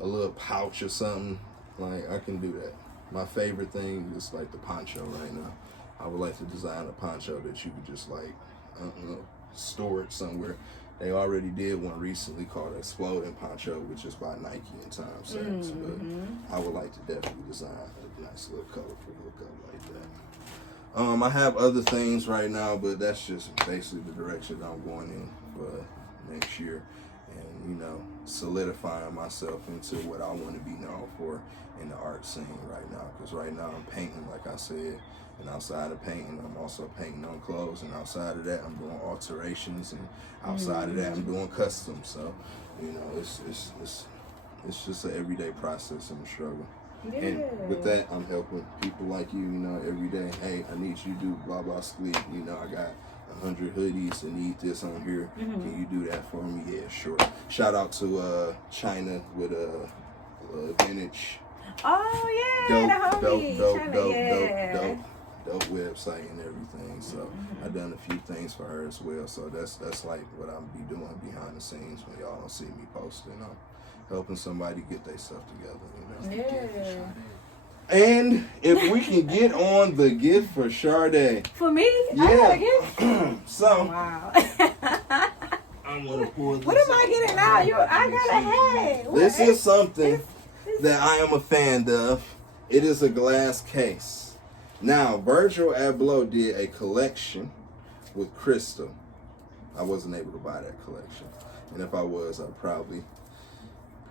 little pouch or something, like I can do that. My favorite thing is like the poncho right now. I would like to design a poncho that you could just like, I don't know, store it somewhere. They already did one recently called Exploding Poncho, which is by Nike and Time Saps. But I would like to definitely design a nice little colorful hookup like that. I have other things right now, but that's just basically the direction I'm going in for next year. And, solidifying myself into what I want to be known for in the art scene right now. Because right now I'm painting, like I said. And outside of painting, I'm also painting on clothes. And outside of that, I'm doing alterations. And outside of that, I'm doing custom. So, it's just an everyday process and a struggle. Yeah. And with that, I'm helping people like you, every day. Hey, I need you to do blah, blah, sleep. I got 100 hoodies and need this on here. Can you do that for me? Yeah, sure. Shout out to China with a vintage. Oh, yeah, the homie. Dope website and everything. So I've done a few things for her as well. So that's like what I'll be doing behind the scenes when y'all don't see me posting. I'm helping somebody get their stuff together. Yeah. And if we can get on the gift for Sade. For me? Yeah. I got a gift? So Wow. I'm gonna pull this. What am I getting now? I got a hat. This is something that I am a fan of. It is a glass case. Now, Virgil Abloh did a collection with Crystal. I wasn't able to buy that collection. And if I was, I probably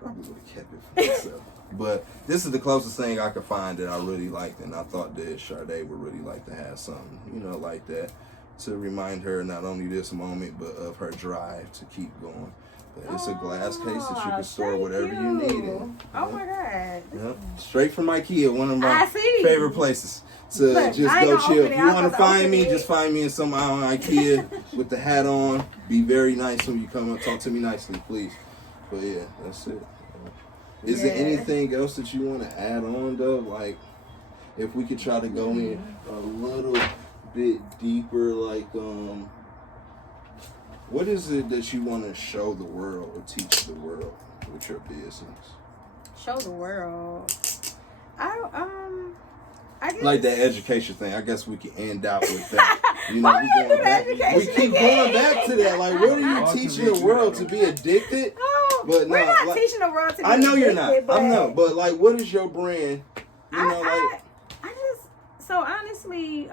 would have kept it for myself. But this is the closest thing I could find that I really liked, and I thought that Sade would really like to have something, like that, to remind her not only this moment, but of her drive to keep going. But it's a glass case that you can store whatever you need in. Oh my God. Yep. Straight from IKEA, one of my I see. favorite places to Look, just I ain't go gonna chill. open If it. you I'm want to about to find open me, it. just find me in some IKEA with the hat on. Be very nice when you come up. Talk to me nicely, please. But yeah, that's it. Is there anything else that you want to add on though? Like, if we could try to go in a little bit deeper, like what is it that you want to show the world or teach the world with your business? Show the world. I guess. Like that education thing. I guess we can end out with that. Why we gotta do the education We keep again? going back to that. Like, what are you teaching the world to be addicted? Oh, But we're no, not like, teaching the world to be I know you're not. addicted, I know. But like, what is your brand? I just, so honestly,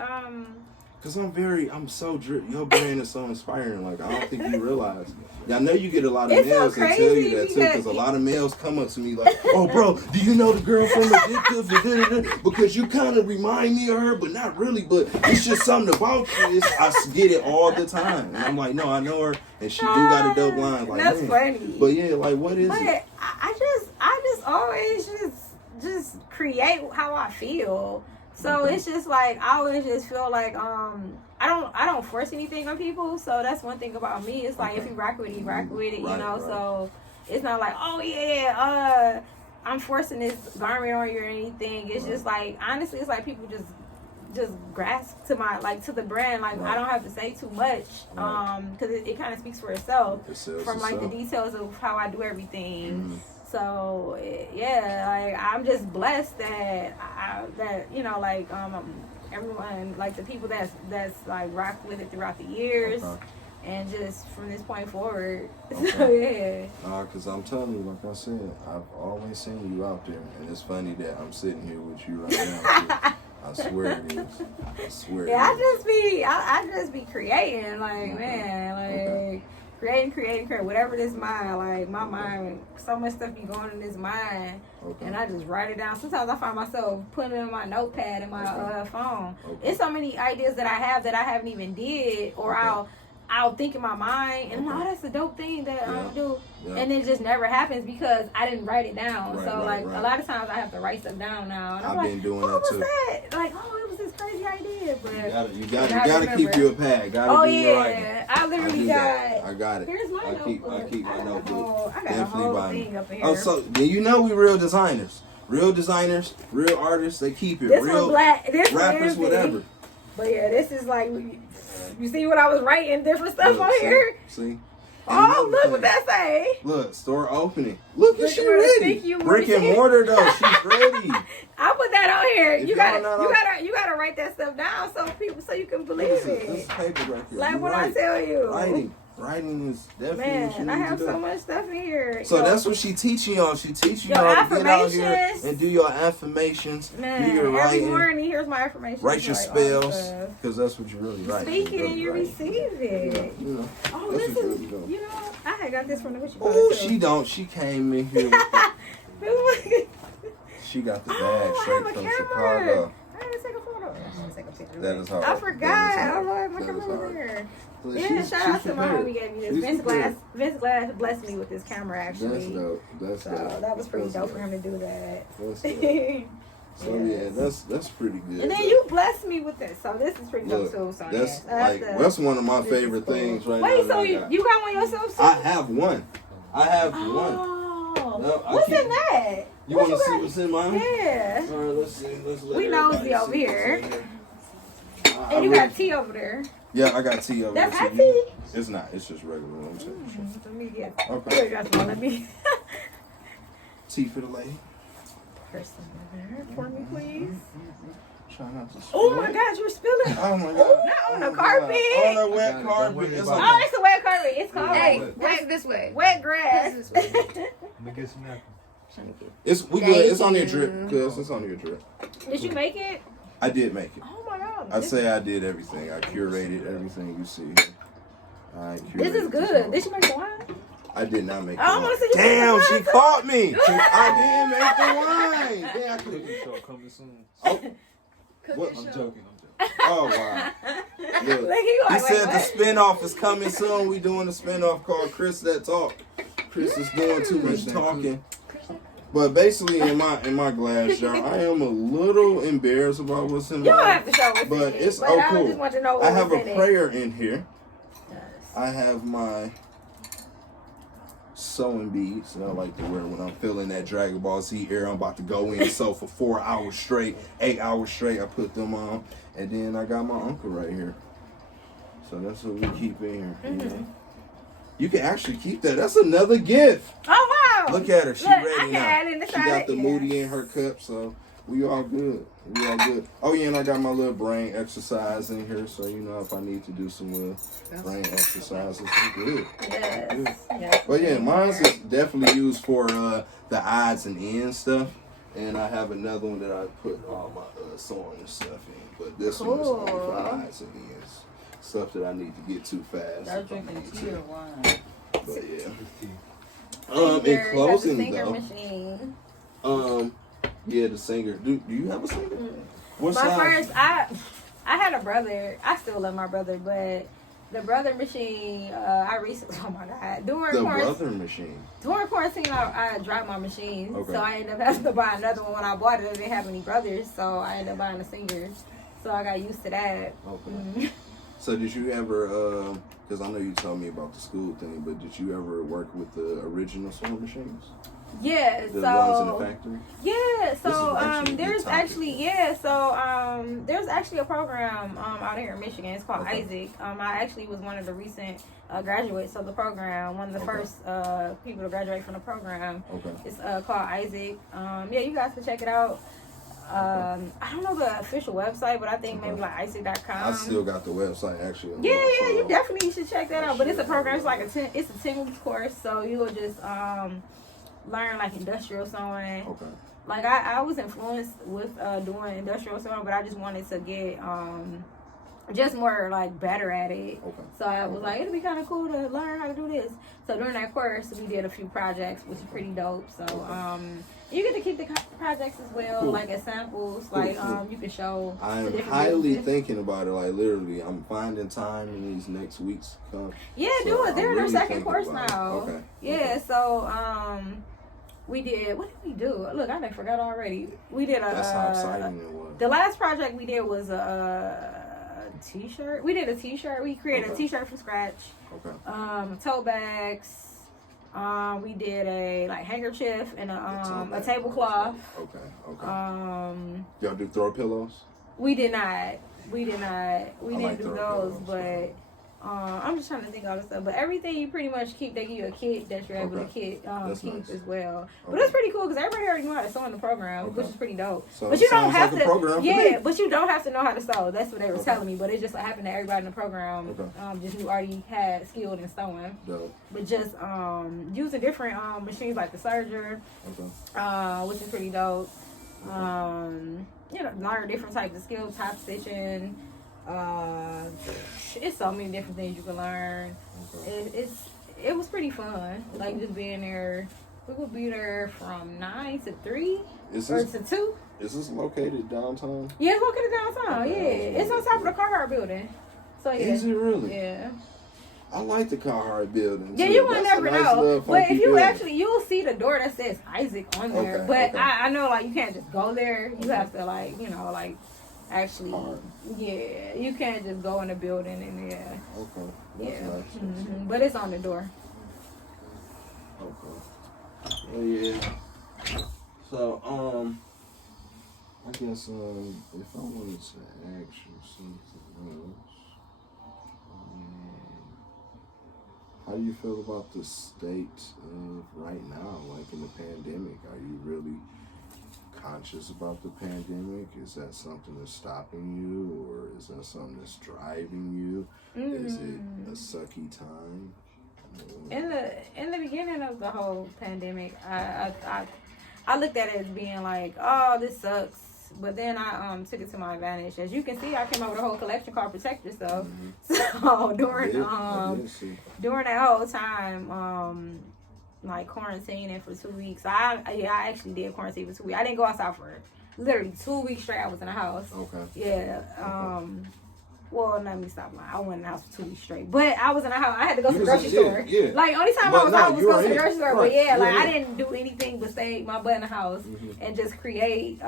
Cause I'm so your brand is so inspiring. Like, I don't think you realize. I know you get a lot of It's so males that tell crazy you that too. because Cause a lot of males come up to me like, "Oh, bro, do you know the girl from Addictive? Because you kind of remind me of her, but not really. But it's just something about you. I get it all the time." And I'm like, "No, I know her, and she do got a dope line." Like, that's man. funny. But yeah, like, what is it? But I just always just create how I feel. So it's just like I always just feel like I don't force anything on people. So that's one thing about me. It's like if you rock with it, you rock with it, you know. Right. So it's not like, oh yeah, I'm forcing this garment on you or anything. It's just like honestly, it's like people just just grasp to the brand. Like I don't have to say too much, because it kind of speaks for itself from like the details of how I do everything. So yeah, like I'm just blessed that everyone, like the people that's like rocked with it throughout the years. And just from this point forward. So, yeah. Because I'm telling you, like I said, I've always seen you out there. And it's funny that I'm sitting here with you right now. I swear it is. I swear yeah, it is. I just be creating. Like, man, like, creating. Whatever this mind, like, my mind, so much stuff be going in this mind. And I just write it down. Sometimes I find myself putting it in my notepad in my phone. It's so many ideas that I have that I haven't even did, or I'll think in my mind, and that's a dope thing that I'm do, and it just never happens because I didn't write it down. A lot of times I have to write stuff down now, and I've been doing that too. That? Like, it was this crazy idea, but you gotta keep your pad. I literally got. I got it. Here's my notebook. I keep my notebook. I got a whole thing up in here. Oh, so you know we real designers, real artists. They keep it this real. One black. This rappers, one whatever. But yeah, this is like. You see what I was writing? Different stuff on here? See? Oh, look what that say. Look, store opening. Look at she ready. Brick and saying? mortar though, she's ready. I put that on here. If You gotta write that stuff down so you can believe it. This is paper right here. Like what I tell you. Writing is definitely what you Man, I need have to do. so much stuff in here. So that's what she teaching y'all. She teaching Your y'all to get out here affirmations. and do your affirmations. Man, do your every writing. morning, here's my affirmations. Write your spells, because that's what you really write. Speak it and you receive it. You know, Oh, that's this what is, you really do. you know, I had got this from the Gucci. Oh, she don't. She came in here. She got the bag straight from Chicago. I had to take a photo. I had to take a picture. That is hard. I forgot. I my camera was there. Yeah, shout out to my homie gave me this. Vince Glass blessed me with this camera actually. That's dope. That's dope. That was pretty dope for him to do that. That's dope. So yeah, that's pretty good. And then you blessed me with this, so this is pretty dope too. So that's one of my favorite things right now. Wait, so you got one yourself too? I have one. Oh, No, what's in that? You want to see what's in mine? Yeah. All right, let's see. We nosy over here. And you got tea over there. Yeah, I got tea over there. That's hot tea? It's not. It's just regular. Let me get. Okay. Let me. Tea for the lady. Person over there for me, please. Try not to spill. Oh my God, you're spilling. Oh my God. Not on the carpet. On the wet carpet. It's It's a wet carpet. It's called. Hey, wait this way. Wet grass. Let me get some napkins. It's on your drip, cuz it's on your drip. Did you make it? I did make it. Oh my God. I say I did everything. I curated everything you see. This is good. Did you make the wine? I did not make the I wine. want to see you Damn, make the she wine. caught me. I did make the wine. Damn, I could've- Show coming soon. Oh, what? I'm joking. Oh wow. Look, Like, he said what? the spinoff is coming soon. We doing a spinoff called Kris That Talk. Kris is doing too much talking. But basically, in my glass jar, I am a little embarrassed about what's in You don't mine. have to show what's But in it. it's But I cool. just want to know I what's have in a it. prayer in here. Yes. I have my sewing beads that I like to wear when I'm feeling that Dragon Ball Z era. I'm about to go in sew for 4 hours straight, 8 hours straight. I put them on, and then I got my uncle right here. So that's what we keep in here. Mm-hmm. You know? You can actually keep that. That's another gift. Oh wow! Look at her. She Look, I ready can now. add in the She side got of the it. Moody in her cup, so we all good. We all good. Oh yeah, and I got my little brain exercise in here, so you know if I need to do some brain exercises, I'm good. Yes. Yes. But yeah, mine's is definitely used for the odds and ends stuff, and I have another one that I put all my sewing and stuff in. But this one is only for odds and ends, stuff that I need to get too fast. Y'all drinking tea or wine? But yeah. Singer, In closing got the singer though, machine. yeah, the singer. Do you have a singer? What My size? first, I had a brother. I still love my brother, but the brother machine, I recently, oh my God, The brother machine. during quarantine, I dropped my machine, Okay. so I ended up having to buy another one. When I bought it, I didn't have any brothers, so I ended up buying a singer. So I got used to that. Okay. Mhm. So did you ever, because I know you told me about the school thing, but did you ever work with the original sewing machines? Yeah, The so ones in the factory? yeah, so This is actually a good there's topic. there's actually a program out here in Michigan. It's called Okay. Isaac. I actually was one of the recent graduates of the program. One of the Okay. first people to graduate from the program. Okay. It's called Isaac. Yeah, you guys can check it out. I don't know the official website, but I think maybe like Isaac.com. I still got the website actually. on Yeah, my yeah, you phone. definitely should check that out. But it's a Shit. program. It's like it's a 10-week course, so you'll just learn like industrial sewing. Okay. Like I was influenced with doing industrial sewing, but I just wanted to get just more like better at it. Okay. So I was like, it'd be kind of cool to learn how to do this. So during that course, we did a few projects, which is pretty dope. So you get to keep the projects as well, Cool. like as samples. Cool, Like cool. you can show. the I'm different highly businesses. thinking about it. Like literally, I'm finding time in these next weeks to come. Yeah, So do it. I'm They're in their really second thinking course about it. now. Okay. Yeah, Okay. so we did. What did we do? Look, I done forgot already. We did That's how exciting it was. The last project we did was a t-shirt. We did a t-shirt. We created a Okay. t-shirt from scratch. Okay. Tote bags. We did a like handkerchief and a tablecloth. Okay. Okay. Y'all do throw pillows? We did not. We didn't like do throw those, pillows. but I'm just trying to think of all the stuff. But everything you pretty much keep. They give you a kit that you're able to keep That's nice. as well. But Okay. it's pretty cool because everybody already know how to sew in the program, Okay. which is pretty dope. So but you it don't sounds have like a program to. for Yeah, me. but you don't have to know how to sew. That's what they were Okay. telling me. But it just happened that everybody in the program Okay. just knew already had skilled in sewing. Dope. But just using different machines like the serger, Okay. which is pretty dope. Learn different types of skills, top stitching. It's so many different things you can learn. Okay. It was pretty fun. Like just being there. We would be there from 9 to 3 Is or this to 2. located downtown? Yeah, it's located downtown. Yeah, Okay. it's on top of the Carhartt building. So yeah, Is it really? yeah. I like the Carhartt building. Yeah, too. you would That's never a nice know. little But funky if you building. you'll see the door that says Isaac on there. Okay, But okay. I know like you can't just go there. You have to like actually. Hard. Yeah, you can't just go in the building and yeah. Okay. That's Yeah. nice. But it's on the door. Okay. Well, yeah. So, I guess, if I wanted to ask you something else, how do you feel about the state of right now, like in the pandemic? Are you really conscious about the pandemic? Is that something that's stopping you, or is that something that's driving you? Is it a sucky time? In the beginning of the whole pandemic, I looked at it as being like, oh, this sucks. But then I took it to my advantage. As you can see, I came up with a whole collection called Protect Yourself. So during that whole time, like quarantining for 2 weeks, I actually did quarantine for 2 weeks. I didn't go outside for literally 2 weeks straight. I was in the house. Okay. Yeah. Well, let me stop lying. I went in the house for 2 weeks straight. But I was in the house. I had to go to the grocery store. Yeah. Like, only time But I was no, out was you go were to the in. grocery store. Right. But yeah, like, Yeah. I didn't do anything but stay my butt in the house and just create.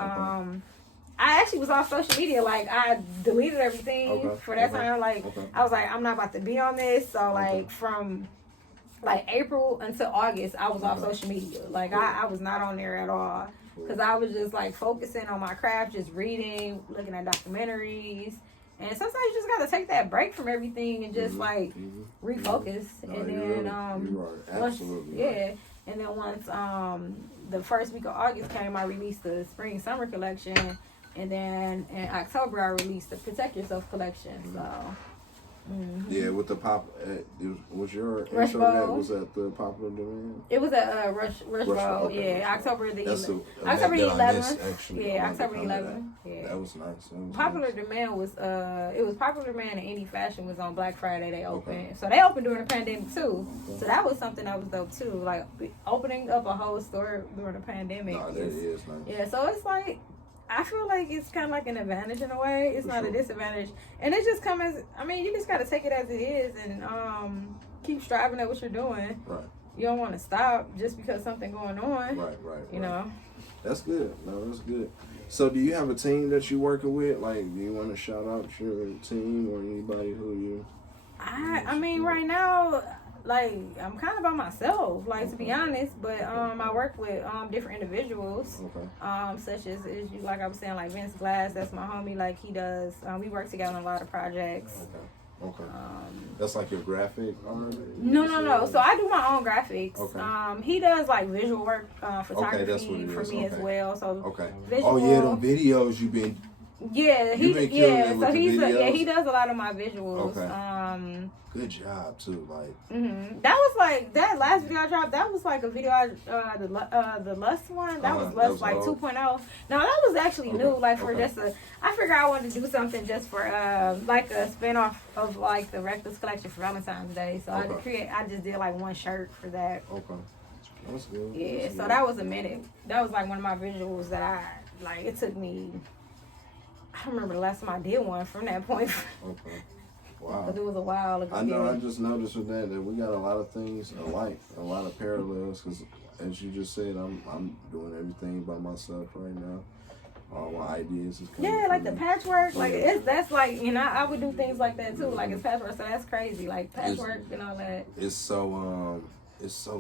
I actually was off social media. Like, I deleted everything for that time. Like, I was like, I'm not about to be on this. So, like, from, like, April until August, I was off social media. Like, I was not on there at all. Because I was just, like, focusing on my craft, just reading, looking at documentaries. And sometimes you just gotta take that break from everything and just refocus. No, And you're then absolutely once, right. and then once the first week of August came, I released the spring summer collection, and then in October I released the Protect Yourself collection. So Yeah, with the pop, was your Rush intro that Bowl. was at the Popular Demand? it was a Rush Bowl. okay, Yeah, Rush Bowl. October the That's 11th. the October the event that I missed, 11th. actually. I Yeah, wanted to October come to 11th. Yeah. That was nice. That was Popular nice. Demand was it was Popular Demand and Indie Fashion was on Black Friday. They opened, so they opened during the pandemic too. So that was something that was dope too. Like opening up a whole store during the pandemic. No, that is nice. Yeah, so it's like I feel like it's kind of like an advantage in a way. It's For not sure. a disadvantage, and it just comes as you just gotta take it as it is and keep striving at what you're doing. Right. You don't want to stop just because something going on. Right. You know. That's good. No, that's good. So, do you have a team that you're working with? Like, do you want to shout out your team or anybody who you? I mean, right now, like I'm kind of by myself, like to be honest. But I work with different individuals, such as you, like I was saying, like Vince Glass. That's my homie. Like he does. We work together on a lot of projects. Okay. That's like your graphic art? No. So I do my own graphics. Okay. He does like visual work, photography that's what it for is. me as well. So visual. Oh yeah, them videos you've been. Yeah, he he does a lot of my visuals. Okay. Good job too, like. That was like that last video I dropped. That was like a video the Lust one. That was Lust like 2.0. No, that was actually new. Like for just I figured I wanted to do something just for like a spinoff of like the Reckless Collection for Valentine's Day. So I just did like one shirt for that. Okay. That's good. Yeah, That's so good. that was a minute. That was like one of my visuals that I like. It took me. I don't remember the last time I did one from that point. Okay. Wow. But it was a while ago. I know. I just noticed with that we got a lot of things alike, a lot of parallels. Because as you just said, I'm doing everything by myself right now. All my ideas is coming. Yeah, like the patchwork, like that's like I would do things like that too. Like it's patchwork, so that's crazy. Like patchwork and all that. It's so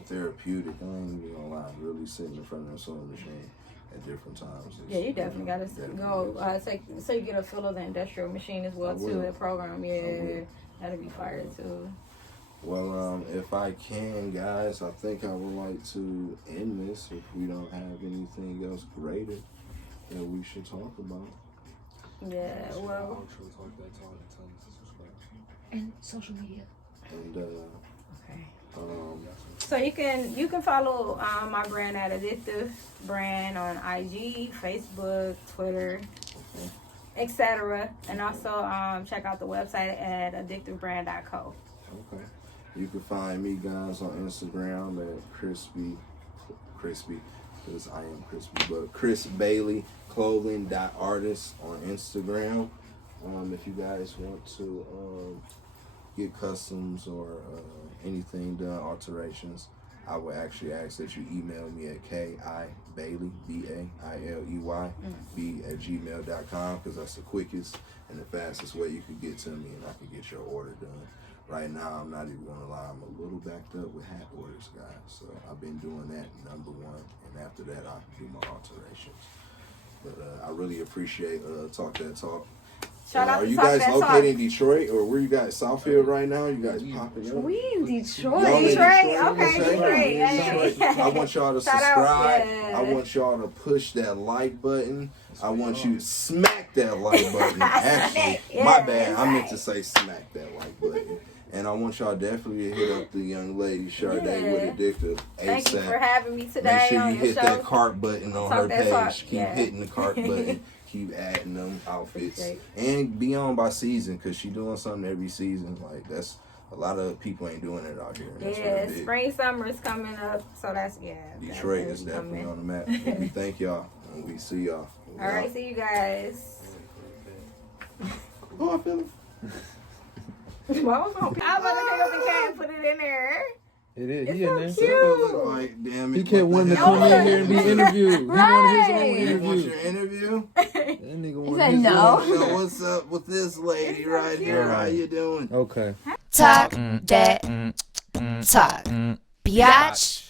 therapeutic. I ain't even gonna lie. Really sitting in front of a sewing machine at different times. Yeah, you definitely gotta go so you get a feel of the industrial machine as well too. That program, yeah, that'd be fire too. Well, if I can, guys, I think I would like to end this if we don't have anything else greater that we should talk about. Yeah, well. And social media. And okay. So you can follow my brand at Addictive Brand on IG, Facebook, Twitter, etc. And also check out the website at addictivebrand.co. Okay. You can find me, guys, on Instagram at crispy, because I am crispy, but Kris Bailey clothing.artist on Instagram. If you guys want to get customs or anything done, alterations, I would actually ask that you email me at KIBailey, BAILEY, @gmail.com, because that's the quickest and the fastest way you could get to me, and I could get your order done. Right now, I'm not even going to lie, I'm a little backed up with hat orders, guys. So I've been doing that, number one, and after that, I can do my alterations. But I really appreciate Talk That Talk. Shout out are to you Talk guys That located Talk. in Detroit, or where you guys, Southfield right now? You guys popping up? We in Detroit. Y'all in Okay, Detroit. Detroit. I want y'all to Shout out, subscribe. yeah. I want y'all to push that like button. I want you to smack that like button. Actually, my bad. I meant to say smack that like button. And I want y'all definitely to hit up the young lady, Sade, with Addictive. Thank you for having me today. Make sure you on your hit show. that cart button on her page. Keep Yeah. hitting the cart button. Keep adding them outfits. And be on by season, because she doing something every season. Like, that's a lot of people ain't doing it out here. That's Yeah, spring, summer is coming up. So that's, Detroit is definitely on the map. And we thank y'all. And we see y'all. All right, see you guys. Oh, I feel it. I was about to pick up the cat and put it in there. It is. It's He in there. so cute. Like, damn it. He kept wanting to what the come hell? in here and be interviewed. He wanted his own You want interview. your interview? That nigga wanted said his no. own. So what's up with this lady right here? How you doing? Okay. Talk that talk. Biatch.